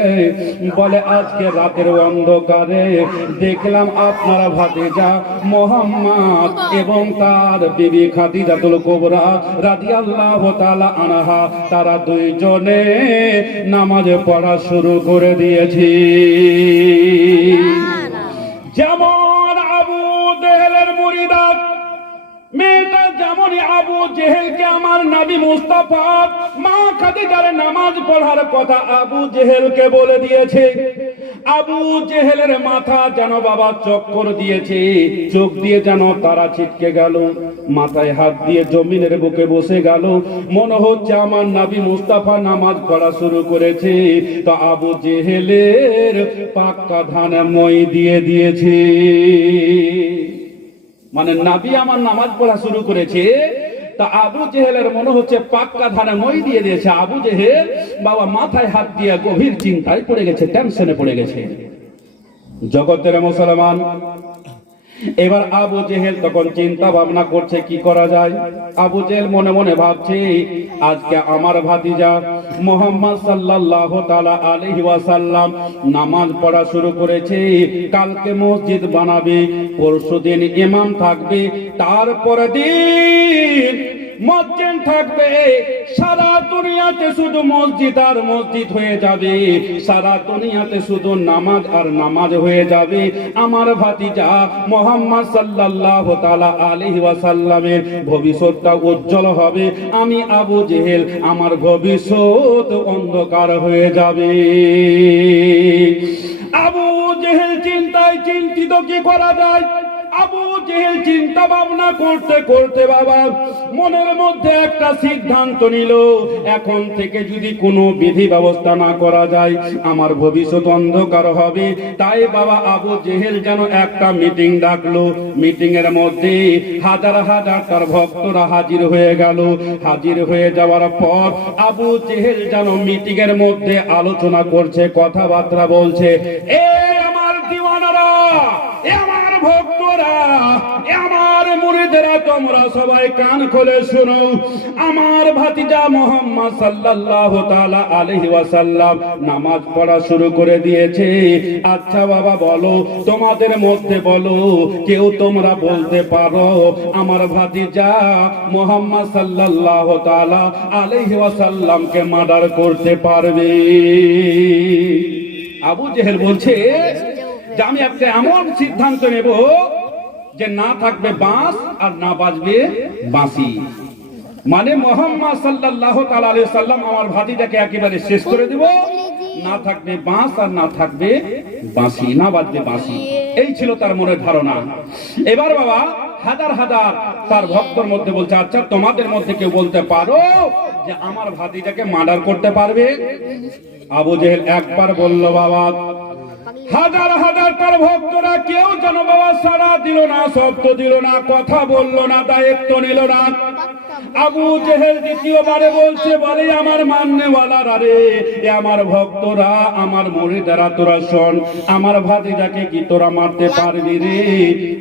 বলে আজকে রাতের অন্ধকারে দেখলাম আপনারা ভাতিজা মুহাম্মদ এবং তার বিবি খাদিজাতুল কুবরা রাদিয়াল্লাহু তাআলা আনহা তারা দুইজনে নামাজ পড়া শুরু করে দিয়েছি। যেমন আবু জেহেলের মুরিদা মেয়েটা যেমনই আবু জেহেলকে আমার নবী মুস্তাফা মা খাদিজার নামাজ পড়ার কথা আবু জেহেলকে বলে দিয়েছে। আবু জেহেলের মাথা যেন বাবা চক্কর দিয়েছে, চোখ দিয়ে যেন তারা ছিটকে গেল, মাথায় হাত দিয়ে জমিনের বুকে বসে গেল। মনে হচ্ছে আমার নবী মুস্তাফা নামাজ পড়া শুরু করেছে, তো আবু জেহেলের পাক্কা ধান মই দিয়ে দিয়েছে। মানে নবী আমার নামাজ পড়া শুরু করেছে, তা আবু জেহেলের মনে হচ্ছে পাক্কা ধানে মই দিয়ে দিয়েছে। আবু জেহেল বাবা মাথায় হাত দিয়ে গভীর চিন্তায় পড়ে গেছে, টেনশনে পড়ে গেছে। জগতের মুসলমান, এবার আবু জেহেল তখন চিন্তা ভাবনা করছে কি করা যায়। আবু জেহেল মনে মনে ভাবছে, আজকে আমার ভাতিজা মুহাম্মদ সাল্লাল্লাহু তাআলা আলাইহি ওয়াসাল্লাম নামাজ পড়া শুরু করেছে, কালকে মসজিদ বানাবে, পরশুদিন ইমাম থাকবে, তারপর দিন মসজিদ থাকবে, সারা দুনিয়াতে শুধু মসজিদ আর মসজিদ হয়ে যাবে, সারা দুনিয়াতে শুধু নামাজ আর নামাজ হয়ে যাবে। আমার ভাতিজা মুহাম্মদ সাল্লাল্লাহু তাআলা আলাইহি ওয়াসাল্লামের ভবিষ্যৎটা উজ্জ্বল হবে, আমি আবু জেহেল আমার ভবিষ্যৎ অন্ধকার হয়ে যাবে। আবু জেহেল চিন্তায় চিন্তিত, কি করা যায়। আবু জেহেল চিন্তা ভাবনা করতে করতে বাবা মনের মধ্যে একটা সিদ্ধান্ত নিল, এখন থেকে যদি কোনো বিধি ব্যবস্থা না করা যায় আমার ভবিষ্যৎ অন্ধকার হবে। তাই বাবা আবু জেহেল যেন একটা মিটিং ডাকলো। মিটিং এর মধ্যে হাজার হাজার তার ভক্তরা হাজির হয়ে গেল। হাজির হয়ে যাওয়ার পর আবু জেহেল যেন মিটিং এর মধ্যে আলোচনা করছে, কথাবার্তা বলছে, এ আমার দিওয়ানারা, এ আমার ভক্তরা, এ আমার মুরিদেরা, তোমরা সবাই কান খুলে শোনো। আমার ভাতিজা মুহাম্মদ সাল্লাল্লাহু তাআলা আলাইহি ওয়াসাল্লাম নামাজ পড়া শুরু করে দিয়েছে। আচ্ছা বাবা বলো, তোমাদের মধ্যে বলো, কেউ তোমরা বলতে পারো আমার ভাতিজা মুহাম্মদ সাল্লাল্লাহু তাআলা আলাইহি ওয়াসাল্লামকে মার্ডার করতে পারবে? আবু জেহেল বলছে যে আমি একটা এমন সিদ্ধান্ত নেব যে না থাকবে বাঁশ আর না বাজবে বাঁশি। মানে মুহাম্মদ সাল্লাল্লাহু তাআলা আলাইহি সাল্লাম আমার ভাতিজাকে একেবারে শেষ করে দেব, না থাকবে বাঁশ আর না থাকবে বাঁশি, না বাজবে বাঁশি। এই ছিল তার মনের ধারণা। এবার বাবা হাজার হাজার তার ভক্তর মধ্যে বলছে, আচ্ছা তোমাদের মধ্যে কেউ বলতে পারো যে আমার ভাতিজাকে মার্ডার করতে পারবে? আবু জেহেল একবার বলল বাবা। হাজার হাজার তার ভক্তরা কেউ যেন বাবা সাড়া দিল না, শব্দ দিল না, কথা বলল না, দায়িত্ব নিল না। আবু জেহেল দ্বিতীয়বারে বলছে, বলে আমার মাননেওয়ালারা রে, এ আমার ভক্তরা, আমার মুরিদেরা, তোরা শোন, আমার ভাতিজাকে কি তোরা মারতে পারবি রে?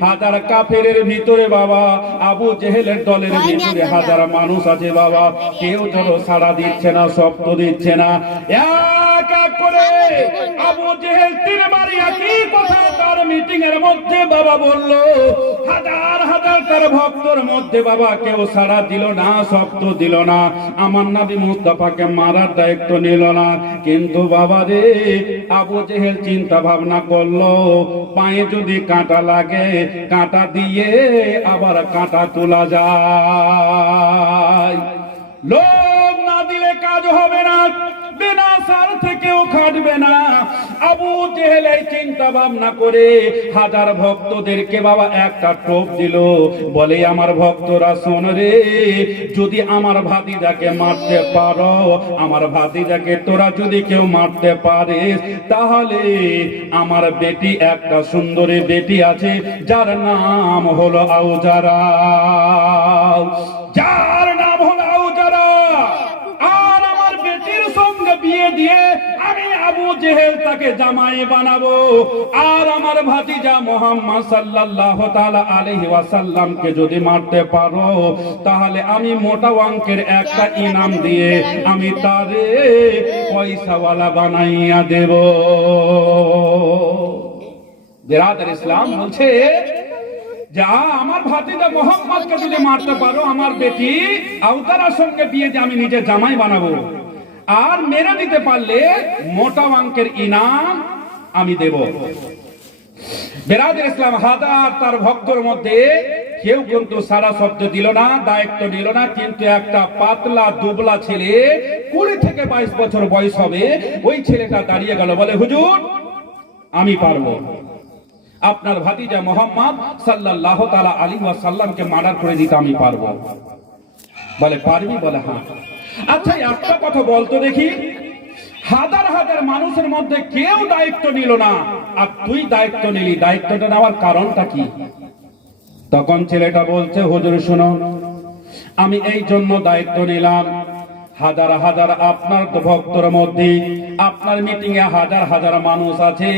হাজার কাফেরের ভিতরে বাবা আবু জেহেলের দলের ভিতরে হাজার মানুষ আছে বাবা, কেউ যেন সাড়া দিচ্ছে না, শব্দ দিচ্ছে না। এক এক করে আবু জেহেল তিনবার একই কথা তার মিটিং এর মধ্যে বাবা বলল। হাজার হাজার তার ভক্তর মধ্যে বাবা কেউ সাড়া দিল না, শব্দ দিল না, আমার নবী মুস্তাফাকে মারার দায়িত্ব নিল না। কিন্তু বাবা রে আবু জেহেল চিন্তা ভাবনা করলো, পায়ে যদি কাঁটা লাগে কাঁটা দিয়ে আবার কাঁটা তোলা যায়। লোক না দিলে কাজ হবে না, বিনা সার থেকেও খাটবে না। আবু জেহেল এই চিন্তা ভাবনা করে হাজার ভক্তদেরকে বাবা একটা টোপ দিল, বলে আমার ভক্তরা শোন রে, যদি আমার ভাতিজাকে মারতে পারো, আমার ভাতিজাকে তোরা যদি কেউ মারতে পারিস, তাহলে আমার বেটি, একটা সুন্দরী বেটি আছে যার নাম হলো আউজারা, যার নাম হলো আউজারা, আর আমার বেটির সঙ্গে বিয়ে দিয়ে আমি আবু জেহেল তাকে জামাই বানাবো। আর আমার ভাতিজা মুহাম্মদ সাল্লাল্লাহু তাআলা আলাইহি ওয়াসাল্লামকে যদি মারতে পারো, তাহলে আমি মোটা অঙ্কের একটা ইনাম দিয়ে আমি তারে পয়সাওয়ালা বানাইয়া দেব। বিরাদর ইসলাম বলছে, যা আমার ভাতিজা মুহাম্মদকে যদি মারতে পারো, আমার বেটি আউতারার সঙ্গে বিয়ে দিয়ে আমি নিজে জামাই বানাবো, আর মেরে দিতে পারলে মোটা অঙ্কের ইনাম আমি দেব। বিরাদর ইসলাম হাজার তার ভক্তর মধ্যে কেউ কিন্তু সারা শব্দ দিল না, দায়িত্ব নিল না। কিন্তু একটা পাতলা দুবলা ছেলে, 20 থেকে 22 বছর বয়স হবে, ওই ছেলেটা দাঁড়িয়ে গেল, বলে হুজুর আমি পারবো, আপনার ভাতিজা মুহাম্মদ সাল্লাল্লাহু তাআলা আলাইহি ওয়াসাল্লামকে মার্ডার করে দিতে আমি পারবো। বলে পারবি? বলে হ্যাঁ। আচ্ছা একটা কথা বলতো দেখি, হাজার হাজার মানুষের মধ্যে কেউ দায়িত্ব নিল না, আর তুই দায়িত্ব নিলি, দায়িত্বটা নেওয়ার কারণটা কি? তখন ছেলেটা বলছে, হুজুর শুনুন, আমি এই জন্য দায়িত্ব নিলাম, হাজার হাজার আপনার তো ভক্তর মধ্যে আপনার মিটিং এ হাজার হাজার মানুষ আছে,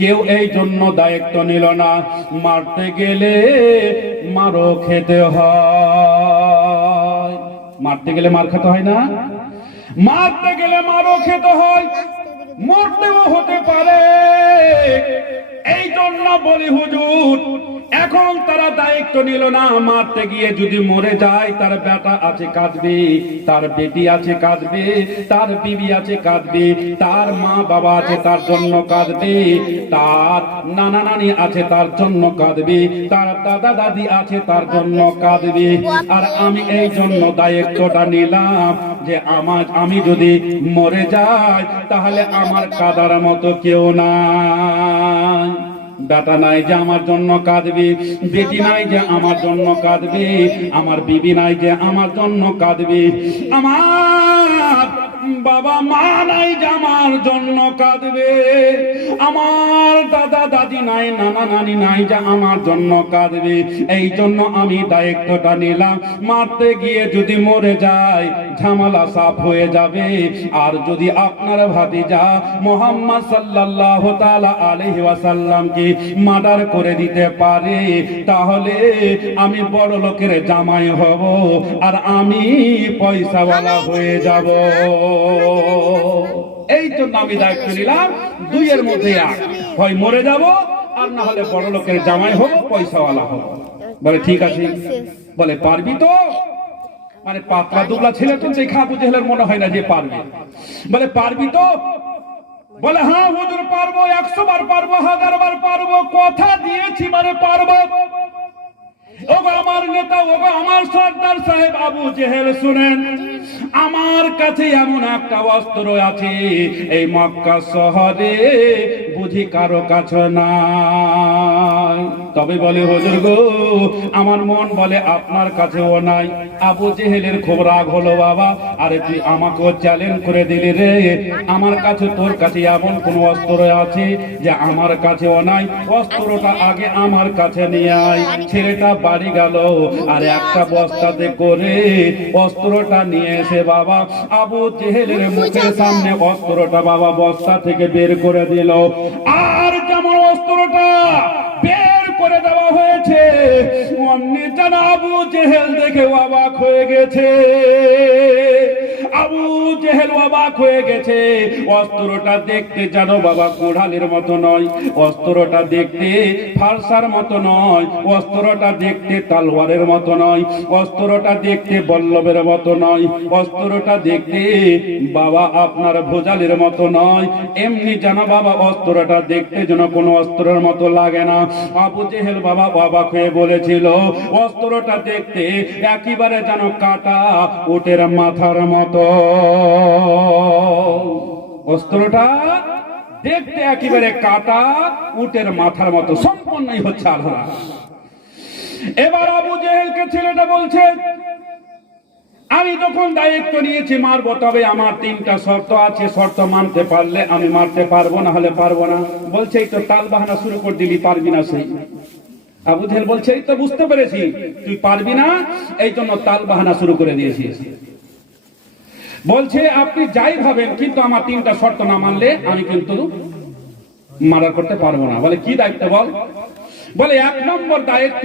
কেউ এই জন্য দায়িত্ব নিল না। মারতে গেলে মারও খেতে হয়, মারতে গেলে মার খেতে হয় না, মারতে গেলে মারও খেতে হয়, মরতেও হতে পারে। এই জন্য বলি হুজুর, এখন তারা দায়িত্ব নিল না, মারতে গিয়ে যদি মরে যায় তার বেটা আছে কাঁদবে, তার বেটি আছে কাঁদবে, তার বিবি আছে কাঁদবে, তার মা বাবা আছে তার জন্য কাঁদবে, তার নানা নানি আছে তার জন্য কাঁদবে, তার দাদা দাদি আছে তার জন্য কাঁদবে। আর আমি এই জন্য দায়িত্বটা নিলাম যে আমি যদি মরে যাই তাহলে আমার কাঁদার মতো কেউ নাই। বেটা নাই যে আমার জন্য কাঁদবে, বেটি নাই যে আমার জন্য কাঁদবে, আমার বিবি নাই যে আমার জন্য কাঁদবে, আমার বাবা মা নাই যে আমার জন্য কাঁদবে, আমার দাদা দাদি নাই, নানা নানি নাই যে আমার জন্য কাঁদবে। এই জন্য আমি দায়িত্বটা নিলাম, মারতে গিয়ে যদি মরে যায় ঝামেলা সাফ হয়ে যাবে। আর যদি আপনার ভাতিজা মুহাম্মদ সাল্লাল্লাহু তাআলা আলাইহি ওয়াসাল্লামকে মার্ডার করে দিতে পারে তাহলে আমি বড় লোকের জামাই হব আর আমি পয়সাওয়ালা হয়ে যাব। এই জন্য আমি দায়িত্ব নিলাম, দুইয়ের মধ্যে এক, হয় মরে যাব আর না হলে বড় লোকের জামাই হব, পয়সাওয়ালা হব। বলে ঠিক আছে, বলে পারবি তো? মানে পাতলা দুবলা ছেলে তো দেখে আবু জেহেলের মনে হয় না যে পারবে। বলে পারবি তো? বলে হ্যাঁ হুজুর পারবো, 100 বার পারবো, 1000 বার পারবো, কথা দিয়েছি মানে পারবো। ওগো আমার নেতা, ওগো আমার সর্দার সাহেব আবু জেহেল, শুনেন, আমার কাছে এমন একটা অস্ত্র আছে এই মক্কা শহরে বুঝি কারো কাছে নাই। তবে বলে হুজুর গো, আমার মন বলে আপনার কাছেও নাই। আবু জেহেলের খুব রাগ হলো, বাবা আরে তুই আমাকে চ্যালেঞ্জ করে দিলি রে, আমার কাছে তোর কাছে এমন কোন অস্ত্র আছে যে আমার কাছেও নাই, অস্ত্রটা আগে আমার কাছে নিয়ে আয়। ছেলেটা বাড়ি গেল আর একটা বস্তাতে করে অস্ত্রটা নিয়ে এসে বাবা আবু জেহেলের মুখের সামনে অস্ত্রটা বাবা বস্তা থেকে বের করে দিল। আর যেমন অস্ত্রটা বের করে দেওয়া হয়েছে অমনি যেন আবু জেহেল দেখে অবাক হয়ে গেছে। আবু জেহেল অবাক হয়ে গেছে। অস্ত্রটা দেখতে যেন বাবা কোড়ালের মতো নয়, অস্ত্রটা দেখতে ফারসার মতো নয়, অস্ত্রটা দেখতে তালওয়ারের মতো নয়, অস্ত্রটা দেখতে বল্লভের মতো নয়, অস্ত্রটা দেখতে বাবা আপনার ভোজালের মতো নয়। এমনি যেন বাবা অস্ত্রটা দেখতে যেন কোনো অস্ত্রের মতো লাগে না। আবু জেহেল বাবা অবাক হয়ে বলেছিল, অস্ত্রটা দেখতে একেবারে যেন কাটা উটের মাথার মতো। অস্ত্রটা দেখতে একেবারে কাটা উটের মাথার মতো, সম্পূর্ণই হচ্ছে আলাদা। এবার আবু জেহেলকে ছেলেটা বলছে, আমি যখন দায়িত্ব নিয়েছি মারবো, তবে আমার 3টা শর্ত আছে, শর্ত মানতে পারলে আমি মারতে পারবো, না হলে পারবো না। বলছে এই তো তাল বাহানা শুরু করে দিলি, পারবি না। সেই আবু জেহেল বলছে এই তো বুঝতে পেরেছি তুই পারবি না, এই জন্য তাল বাহানা শুরু করে দিয়েছিস। বলছে আপনি যাই ভাবেন, কিন্তু আমার 3টা শর্ত না মানলে আমি কিন্তু মার্ডার করতে পারবো না। বলে কি দায়িত্ব বল? বলে 1 নম্বর দায়িত্ব,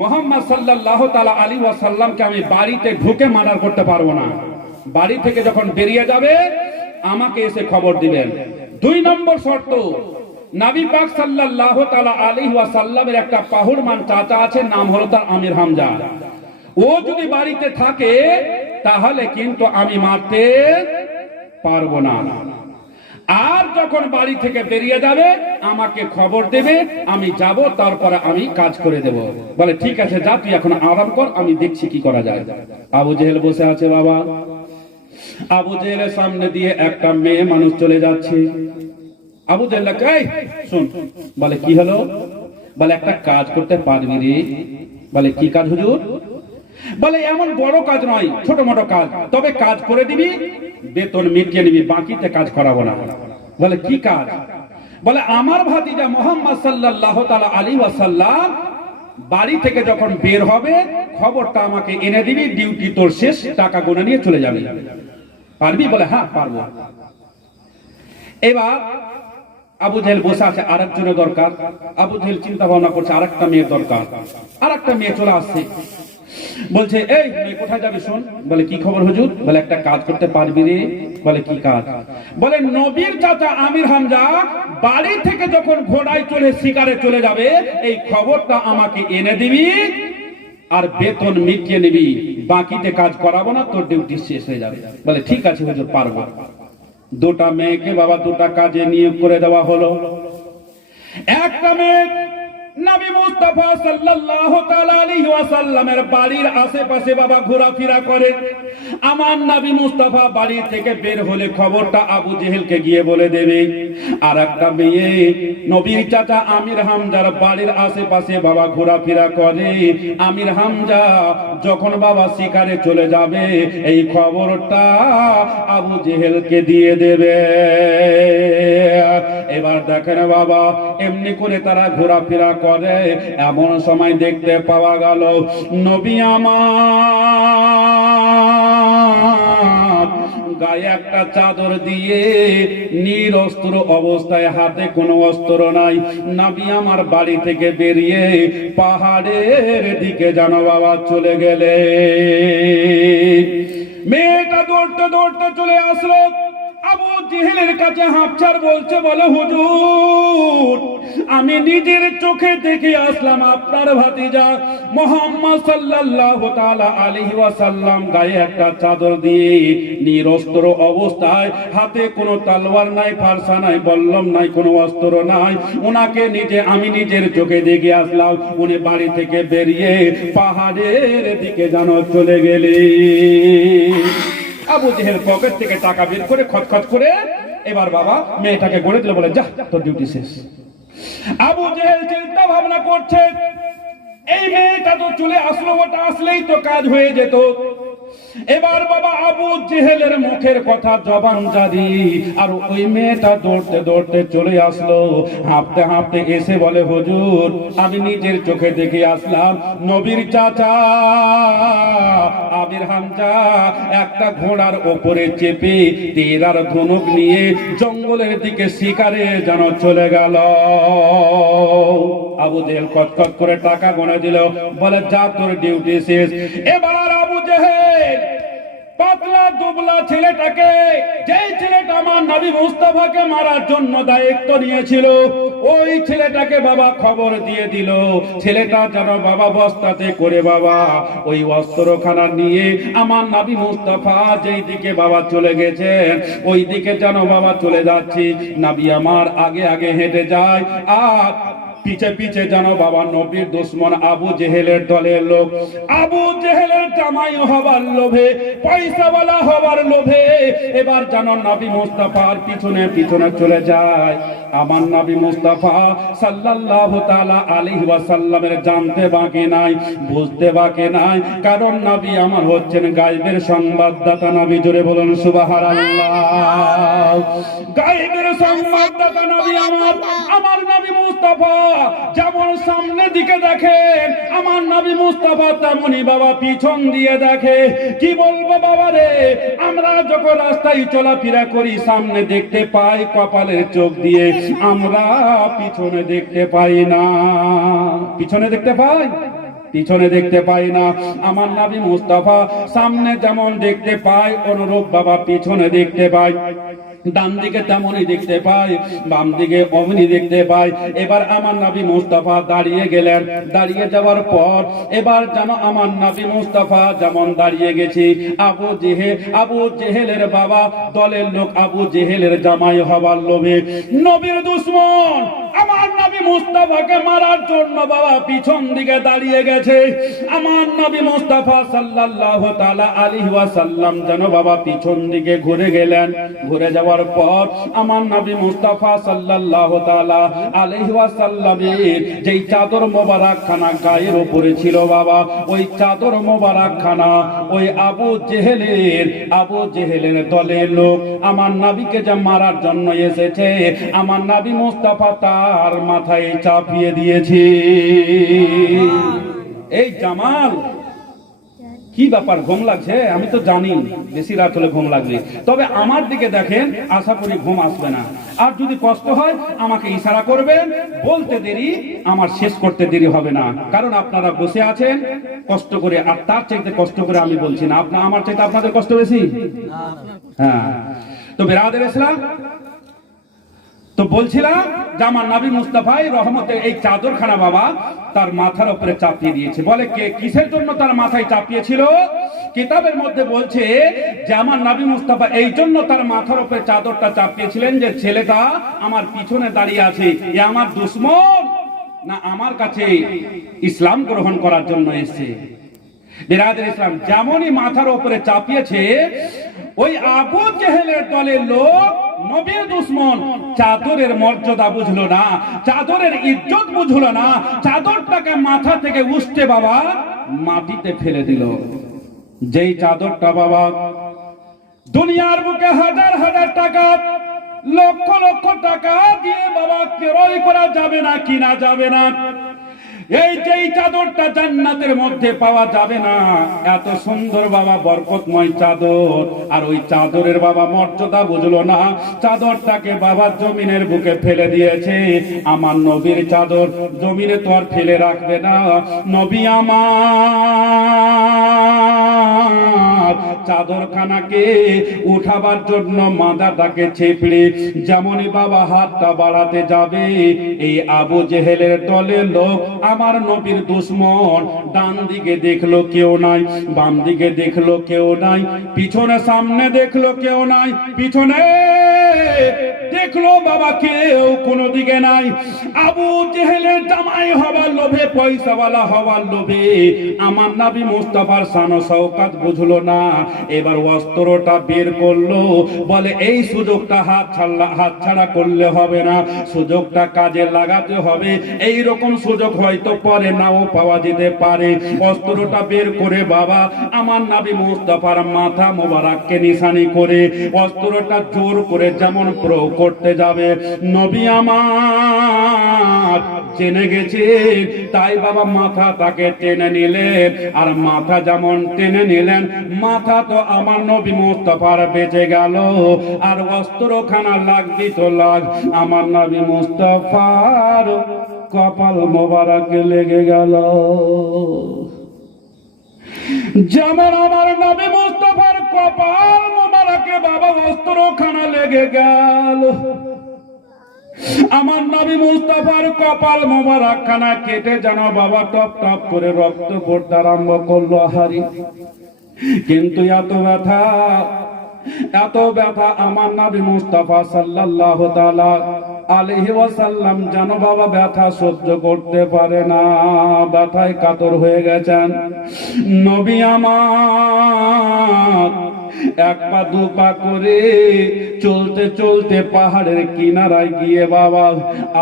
মুহাম্মদ সাল্লাল্লাহু তাআলা আলাইহি ওয়াসাল্লামকে আমি বাড়িতে ঢুকে মার্ডার করতে পারবো না, বাড়ি থেকে যখন বেরিয়ে যাবে আমাকে এসে খবর দিবেন। 2 নম্বর শর্ত, নবী পাক সাল্লাল্লাহু তাআলা আলাইহি ওয়াসাল্লামের একটা পাহুড়মান চাচা আছে, নাম হলো তার আমির হামজা। ও যদি বাড়িতে থাকে তাহলে কিন্তু আমি মারতে পারবো না। আর যখন বাড়ি থেকে বেরিয়ে যাবে আমাকে খবর দেবে, আমি যাব, তারপরে আমি কাজ করে দেব। বলে ঠিক আছে যা, তুই এখন আরাম কর, আমি দেখছি কি করা যায়। আবু জেহেল বসে আছে বাবা। আবু জেহেলের সামনে দিয়ে একটা মেয়ে মানুষ চলে যাচ্ছে। আবু জেহেল এই শুন, বলে কি হলো? বলে একটা কাজ করতে পারবি রে। বলে কি কাজ হুজুর? বলে এমন বড় কাজ নয়, ছোট মোটো কাজ, তবে কাজ করে দিবি, বেতন মিটিয়ে নিবি, বাকিতে কাজ করাবো না। বলে কি কাজ? বলে আমার ভাতিজা মুহাম্মদ সাল্লাল্লাহু তাআলা আলাইহি ওয়াসাল্লাম বাড়ি থেকে যখন বের হবে খবরটা আমাকে এনে দিবি, ডিউটি তোর শেষ, টাকা গুনে নিয়ে চলে যাবি। পারবি? বলে হ্যাঁ পারবো। এবার আবু জেহেল বসে আছে, আরেকজনের দরকার। আবু জেহেল চিন্তা ভাবনা করছে আরেকটা মেয়ের দরকার। আরেকটা মেয়ে চলে আসছে, বলছে এই মেয়ে কোথায় যাবি শোন। বলে কি খবর হুজুর? বলে একটা কাজ করতে পারবি রে। বলে কি কাজ? বলে নবীর চাচা আমির হামজা বাড়ি থেকে যখন ঘোড়ায় চলে শিকারে চলে যাবে এই খবরটা আমাকে এনে দিবি, আর বেতন মিটিয়ে নিবি, বাকিতে কাজ করাবো না, তোর ডিউটি শেষ হয়ে যাবে। বলে ঠিক আছে হুজুর পারবো। দুটা মেয়েকে বাবা দুটা কাজে নিয়োগ করে দেওয়া হলো। একটা মেয়ে নবী মুস্তাফা সাল্লাল্লাহু তাআলা আলাইহি ওয়াসাল্লামের বাড়ির আশেপাশে বাবা ঘোরাফেরা করে। আমার নবী মুস্তাফা বাড়ি থেকে বের হলে খবরটা আবু জেহেলকে গিয়ে বলে দেবে। আর একটা মেয়ে নবীর চাচা আমির হামজার বাড়ির আশেপাশে বাবা ঘোরাফেরা করে। আমির হামজা যখন বাবা শিকারে চলে যাবে এই খবরটা আবু জেহেলকে দিয়ে দেবে। এবার দেখেন বাবা এমনি করে তারা ঘোরাফেরা করে। এমন সময় দেখতে পাওয়া গেল নবী আমার গায়ে একটা চাদর দিয়ে নিরস্ত্র অবস্থায়, হাতে কোনো অস্ত্র নাই, নবী আমার বাড়ি থেকে বেরিয়ে পাহাড়ের দিকে যেন বাবা চলে গেলে। মেয়েটা দৌড়তে দৌড়তে চলে আসলো আবু জেহেলের কাছে, হাঁপছার বলছে, বলে হুজুর আমি নিজের চোখে দেখে আসলাম আপনার ভাতিজা মুহাম্মদ সাল্লাল্লাহু তাআলা আলাইহি ওয়াসাল্লাম গায়ে একটা চাদর দিয়ে নিরস্ত্র অবস্থায়, হাতে কোনো তলোয়ার নাই, ফারসা নাই, বল্লম নাই, কোনো অস্ত্র নাই, উনাকে আমি নিজের চোখে দেখে আসলাম। উনি বাড়ি থেকে বেরিয়ে পাহাড়ের দিকে যেন চলে গেলে। আবু জেহেল পকেট থেকে টাকা বের করে খচখচ করে এবার বাবা মেয়েটাকে গড়ে দিল, বলে যা তোর ডিউটি শেষ। আবু জেহেল চিন্তা ভাবনা করছে এই মেয়েটা তো চলে আসলো, ওটা আসলেই তো কাজ হয়ে যেত। এবার বাবা আবু জেহেলের মুখের কথা জবান জারি, আর ওই মেয়েটা দৌড়তে দৌড়তে চলে আসলো, হাঁপতে হাঁপতে এসে বলে হুজুর আমি নিজের চোখে দেখে আসলাম নবীর চাচা আমির হামজা একটা ঘোড়ার ওপরে চেপে তীর আর ধনুক নিয়ে জঙ্গলের দিকে শিকারে যেন চলে গেল। আবু জেহেল কটকট করে টাকা গণে দিল, বলে যা তোর ডিউটি শেষ। এবার আবু জেহেল পাতলা দুবলা ছেলেটাকে, যেই ছেলেটা আমার নবী মুস্তাফাকে মারার জন্য দায়িত্ব নিয়েছিল, ওই ছেলেটাকে বাবা খবর দিয়ে দিল ছেলেটা যেন বাবা বস্তাতে করে বাবা ওই অস্ত্রখানা নিয়ে আমার নবী মুস্তাফা যেই দিকে বাবা চলে গেছেন ওই দিকে যেন বাবা চলে যাচ্ছি। নবী আমার আগে আগে হেঁটে যায়, আর পিছে পিছে যেন বাবা নবীর দুশ্মন আবু জেহেলের দলের লোক, আবু জেহেলের জামাই হবার লোভে, পয়সাওয়ালা হবার লোভে এবার যেন নবী মুস্তাফার পিছনে পিছনে চলে যায়। আমার নবী মুস্তাফা সাল্লাল্লাহু তাআলা আলাইহি ওয়াসাল্লামের জানতে বাকি নাই, বুঝতে বাকি নাই, কারণ নবী আমার হচ্ছেন গায়বের সংবাদদাতা। নবী জোরে বলুন সুবহানাল্লাহ। গায়বের সংবাদদাতা নবী আমার নবী মুস্তাফা যেমন সামনে দিকে দেখেন আমার নবী মুস্তাফা তেমনি বাবা পিছন দিয়ে দেখে। কি বলবো বাবা রে, আমরা যখন রাস্তায় চলাফেরা করি সামনে দেখতে পাই কপালের চোখ দিয়ে, আমরা পিছনে দেখতে পাই না। পিছনে দেখতে পাই, পিছনে দেখতে পাই না। আমার নবী মুস্তাফা সামনে যেমন দেখতে পাই অনুরূপ বাবা পিছনে দেখতে পাই। ডান দিকে তেমনই দেখতে পাই, বাম দিকে অমনি দেখতে পাই। এবার আমার নবী মুস্তাফা দাঁড়িয়ে গেলেন, দাঁড়িয়ে যাওয়ার পর এবার যেন আমার নবী মুস্তাফা যেমন দাঁড়িয়ে গেছি, আবু জেহেলের বাবা দলের লোক আবু জেহেলের জামাই হবার লোভে নবীর দুশমন আমার নবী মুস্তাফাকে মারার জন্য বাবা পিছন দিকে দাঁড়িয়ে গেছে। আমার নবী মুস্তাফা সাল্লাল্লাহু তাআলা আলাইহি ওয়াসাল্লাম যেন বাবা পিছন দিকে ঘুরে গেলেন। ঘুরে যাওয়ার পর আমার নবী মুস্তাফা সাল্লাল্লাহু তাআলা আলাইহি ওয়াসাল্লামের যেই চাদর মোবারক খানা গায়ের উপরে ছিল বাবা, ওই চাদর মোবারক খানা ওই আবু জেহেলের দলের লোক আমার নবীকে যে মারার জন্য এসেছে, আমার নবী মুস্তাফা তার তার মাথায় চাপিয়ে দিয়েছে। এই জামাল, কি ব্যাপার, ঘুম লাগছে? আমি তো জানি বেশি রাত হলে ঘুম লাগবে, তবে আমার দিকে দেখেন, আশা করি ঘুম আসবে না। আর যদি কষ্ট হয় আমাকে ইশারা করবেন, বলতে দেরি, আমার শেষ করতে দেরি হবে না। কারণ আপনারা বসে আছেন কষ্ট করে, আর তার চাইতে কষ্ট করে আমি বলছি না। আমার চাইতে আপনাদের কষ্ট বেশি। হ্যাঁ, তো বেরাদের ইসলাম, তো বলছিলাম যে আমার নবী মুস্তাফাই রহমতে এই চাদরখানা বাবা তার মাথার উপরে চাপিয়ে দিয়েছে। বলে কে, কিসের জন্য তার মাথায় চাপিয়েছিল? কিতাবের মধ্যে বলছে যে আমার নবী মুস্তাফা এই জন্য তার মাথার উপরে চাদরটা চাপিয়েছিলেন যে ছেলেটা আমার পিছনে দাঁড়িয়ে আছে, এ আমার দুশমন না আমার কাছে ইসলাম গ্রহণ করার জন্য এসেছে। বিরাদের ইসলাম, যেমনই মাথার উপরে চাপিয়েছে, ওই আবু জেহেলের দলের লোক নবীর দুশমন চাদরের মর্যাদা বুঝলো না, চাদরের ইজ্জত বুঝলো না, চাদরটাকে মাথা থেকে উঠতে বাবা মাটিতে ফেলে দিল। যেই চাদরটা বাবা দুনিয়ার বুকে হাজার হাজার টাকা, লক্ষ লক্ষ টাকা দিয়ে বাবা ক্রয় করা যাবে না, কিনা যাবে না, এই যেই চাদরটা জান্নাতের মধ্যে পাওয়া যাবে না, এত সুন্দর বাবা বরকতময় চাদর, আর ওই চাদরের বাবা মর্যাদা বুঝলো না, চাদরটাকে বাবা জমিনের বুকে ফেলে দিয়েছে। আমার নবীর চাদর জমিনে তো আর ফেলে রাখবে না, নবী আমার চাদরখানাকে উঠাবার জন্য মাথাটাকে চেপড়ে যেমনই বাবা হাতটা বাড়াতে যাবে, এই আবু জেহেলের দলের লোক আমার নবীর দুশমন ডান দিকে দেখলো কেউ নাই, বাম দিকে দেখলো কেউ নাই, পিছনে সামনে দেখলো কেউ নাই, পিছনে দেখলো বাবা কেউ কোনো দিকে নাই। আবু জেহেলের জামাই হবার লোভে, পয়সাওয়ালা হবার লোভে আমার নবী মুস্তাফার শান ও শওকত বুঝলো না। এবার অস্ত্রটা বের করলো, বলে এই সুযোগটা হাতছাড়া করলে হবে না, সুযোগটা কাজে লাগাতে হবে। এই রকম সুযোগ হয়তো পরে নাও পাওয়া যেতে পারে। অস্ত্রটা বের করে বাবা আমার নবী মুস্তাফার মাথা মোবারককে নিশানি করে অস্ত্রটা জোর করে যেমন প্রয়োগ করতে যাবে, নবী আমার জেনে গেছে, তাই বাবা মাথা তাকে টেনে নিলেন। আর মাথা যেমন টেনে নিলেন, মাথা তো আমার নবী মুস্তাফার বেঁচে গেল, আর অস্ত্রখানা লাগবি তো লাগ আমার নবী মুস্তাফার কপাল মোবারকে লেগে গেল। যেমন আমার নবী মুস্তাফার কপাল মোবারকে বাবা অস্ত্রখানা লেগে গেল, আমার নবী মুস্তাফার কপাল মোবারক খানা কেটে যেন বাবা টপ টপ করে রক্ত পড়তে আরম্ভ করলো। হারি কিন্তু এত ব্যথা, এত ব্যথা আমার নবী মুস্তাফা সাল্লাল্লাহু তাআলা আলাইহি ওয়াসাল্লাম যেন বাবা ব্যথা সহ্য করতে পারে না, ব্যথায় কাতর হয়ে গেছেন। নবী আমার এক পা দু পা করে চলতে চলতে পাহাড়ের কিনারায় গিয়ে বাবা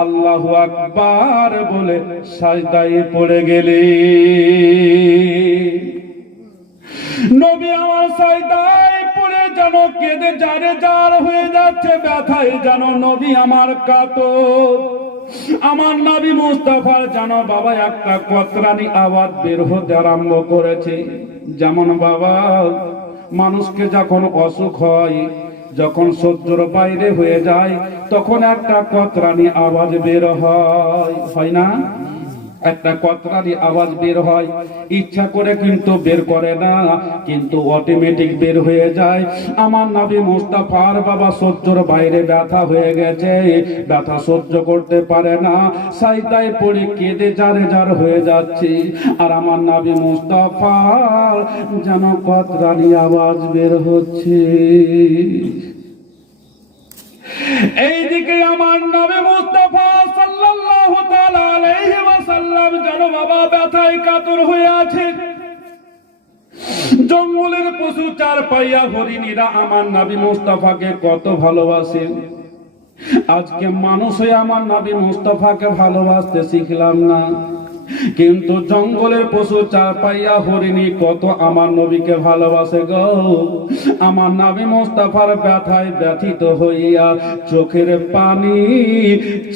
আল্লাহু আকবার বলে সাজদায় পড়ে গেলে। নবী আমার সাজদায় পড়ে যেন কেঁদে জারে জার হয়ে যাচ্ছে ব্যথায়, যেন নবী আমার কাতর। আমার নবী মুস্তাফার যেন বাবা একটা কতরানি আওয়াজ বের হতে আরম্ভ করেছে। যেমন বাবা মানুষকে যখন অসুখ হয়, যখন সহ্যের বাইরে হয়ে যায়, তখন একটা কতরানি আওয়াজ বের হয় না? একটা কতরানি আওয়াজ বের হয়, ইচ্ছা করে কিন্তু বের করে না, কিন্তু অটোমেটিক বের হয়ে যায়। আমার নবী মুস্তাফার বাবা সহ্যের বাইরে ব্যথা হয়ে গেছে, ব্যথা সহ্য করতে পারে না, সাজদায় পড়ে কেঁদে জারে জার হয়ে যাচ্ছে। আর আমার নবী মুস্তাফার যেন কতরানি আওয়াজ বের হচ্ছে। এইদিকে আমার নবী মুস্তাফা সাল্লাল্লাহু তাআলা আলাইহি ওয়াসাল্লাম যেন বাবা ব্যথায় কাতর হয়ে আছে। জঙ্গলের পশু চার পাইয়া হরিণীরা আমার নবী মুস্তাফাকে কত ভালোবাসে। আজকে মানুষ হয়ে আমার নবী মুস্তাফাকে ভালোবাসতে শিখলাম না, কিন্তু জঙ্গলের পশু চার পাইয়া হরিণী কত আমার নবীকে ভালোবাসে গো। আমার নবী মোস্তাফার ব্যথায় ব্যথিত হইয়া চোখের পানি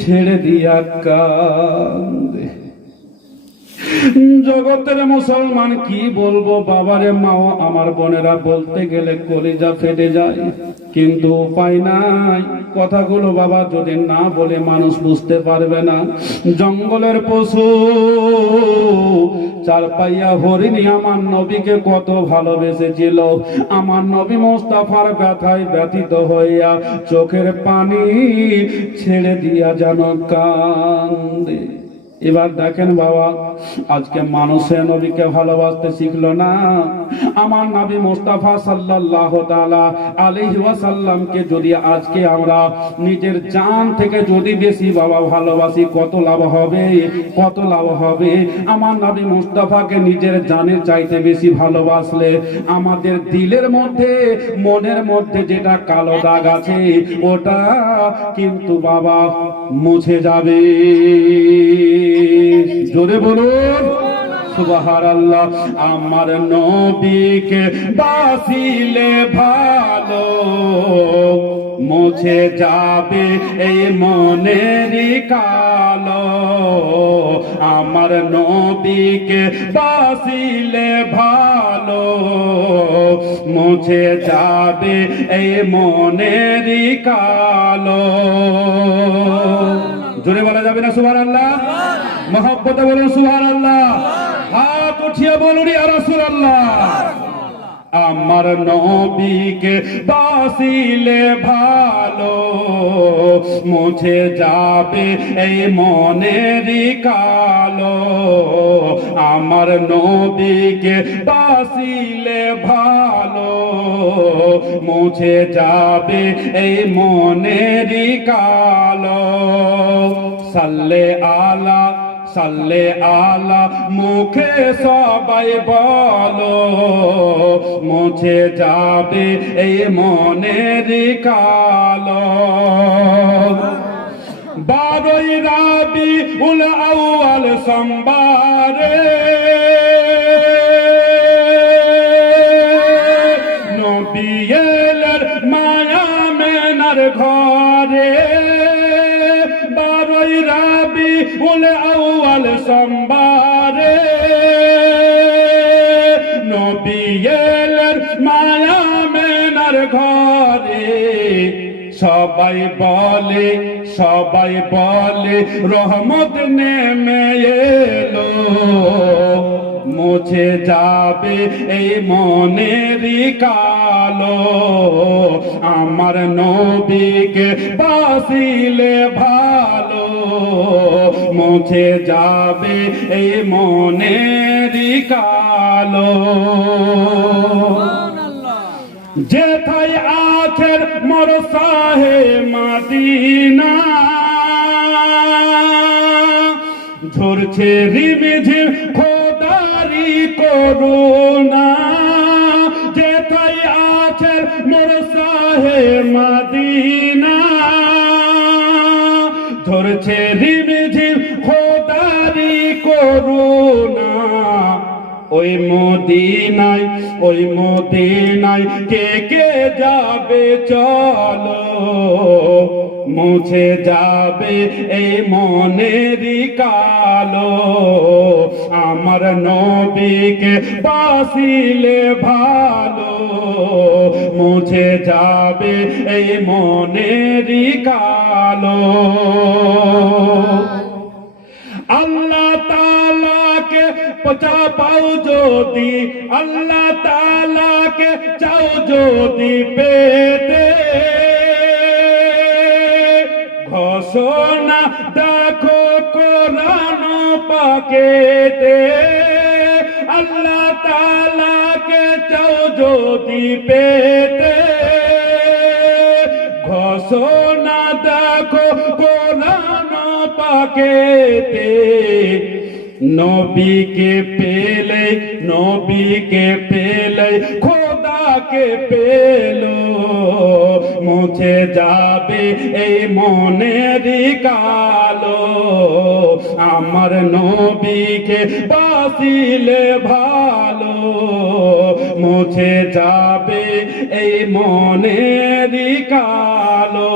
ছেড়ে দিয়া কান্দে। জগতের মুসলমান কি বলবো, বাবারে মাও আমার বোনেরা বলতে গেলে কলিজা ফেটে যায়, কিন্তু উপায় নাই। কথাগুলো বাবা যদি না বলে মানুষ বুঝতে পারবে না। জঙ্গলের পশু চার পাইয়া হরিণী আমার নবীকে কত ভালোবেসেছিল। আমার নবী মোস্তাফার ব্যথায় ব্যথিত হইয়া চোখের পানি ছেড়ে দিয়া যেন কান্দে। এবার দেখেন বাবা, আজকে মানুষের নবীকে ভালোবাসতে শিখলো না। আমার নবী মুস্তাফা সাল্লাল্লাহু তাআলা আলাইহি ওয়াসাল্লামকে যদি আজকে আমরা নিজের জান থেকে যদি বেশি বাবা ভালোবাসি, কত লাভ হবে, কত লাভ হবে। আমার নবী মুস্তাফাকে নিজের জানের চাইতে বেশি ভালোবাসলে আমাদের দিলের মধ্যে, মনের মধ্যে যেটা কালো দাগ আছে ওটা কিন্তু বাবা মুছে যাবে। জোরে বলুন সুবহানাল্লাহ। আমার নবীকে বাসিলে ভালো মুছে যাবে এই মনের কালো। আমার নবীকে বাসিলে ভালো মুছে যাবে এই মনের কালো। জোরে বলা যাবে না সুবহানাল্লাহ? মহব্বতে বলুন সুবহানাল্লাহ। হাত উঠিয়ে বলুন ইয়া রাসূলুল্লাহ। আমার নবীকে বাসিলে ভালো মুছে যাবে এই মনের কালো। আমার নবীকে বাসিলে ভালো মুছে যাবে এই মনের কালো। সাল্লে আলা সাল্লে আলা মুখে সবাই বলো মুছে যাবে এই মনের কালো। 12ই রাবিউল আউয়াল সোমবারে নবী এলেন মায়া মেনার ঘরে। 12ই রাবিউল আউয়াল সোমবারে নবী এলেন মায়া মেনার ঘরে। সবাই বলে সবাই বলে রহমত নেমে এলো মুছে যাবে এই মনের কালো। আমার নবীকে বাসিলে ভালো মুছে যাবে এই মনের কালো। যেথায় আছেন মোর শাহে মদিনা ঝরছে রিমঝিম খোদারি করুণা। যেথায় আছেন মোর শাহে মদিনা ঝরছে রিমঝিম খোদারি করুণা। ওই মদিনায় ওই মদিনায় কে কে যাবে চলো মুছে যাবে এই মনের কালো। আমার নবীকে বাসিলে ভালো মুছে যাবে এই মনের কালো। আল্লাহ তাআলাকে পাও যদি আল্লাহ তাআলাকে চাও যদি পেতে ঘোষণা দেখো কোরআন পাকেতে। আল্লাহ তাআলাকে চাও যদি পেতে ঘোষণা দেখো কোরআন পাকেতে। নবীকে পেলে খোদাকে পেলো মুছে যাবে এই মনেরই কালো, আমার নবীকে বাসিলে ভালো, মুছে যাবে এই মনেরই কালো।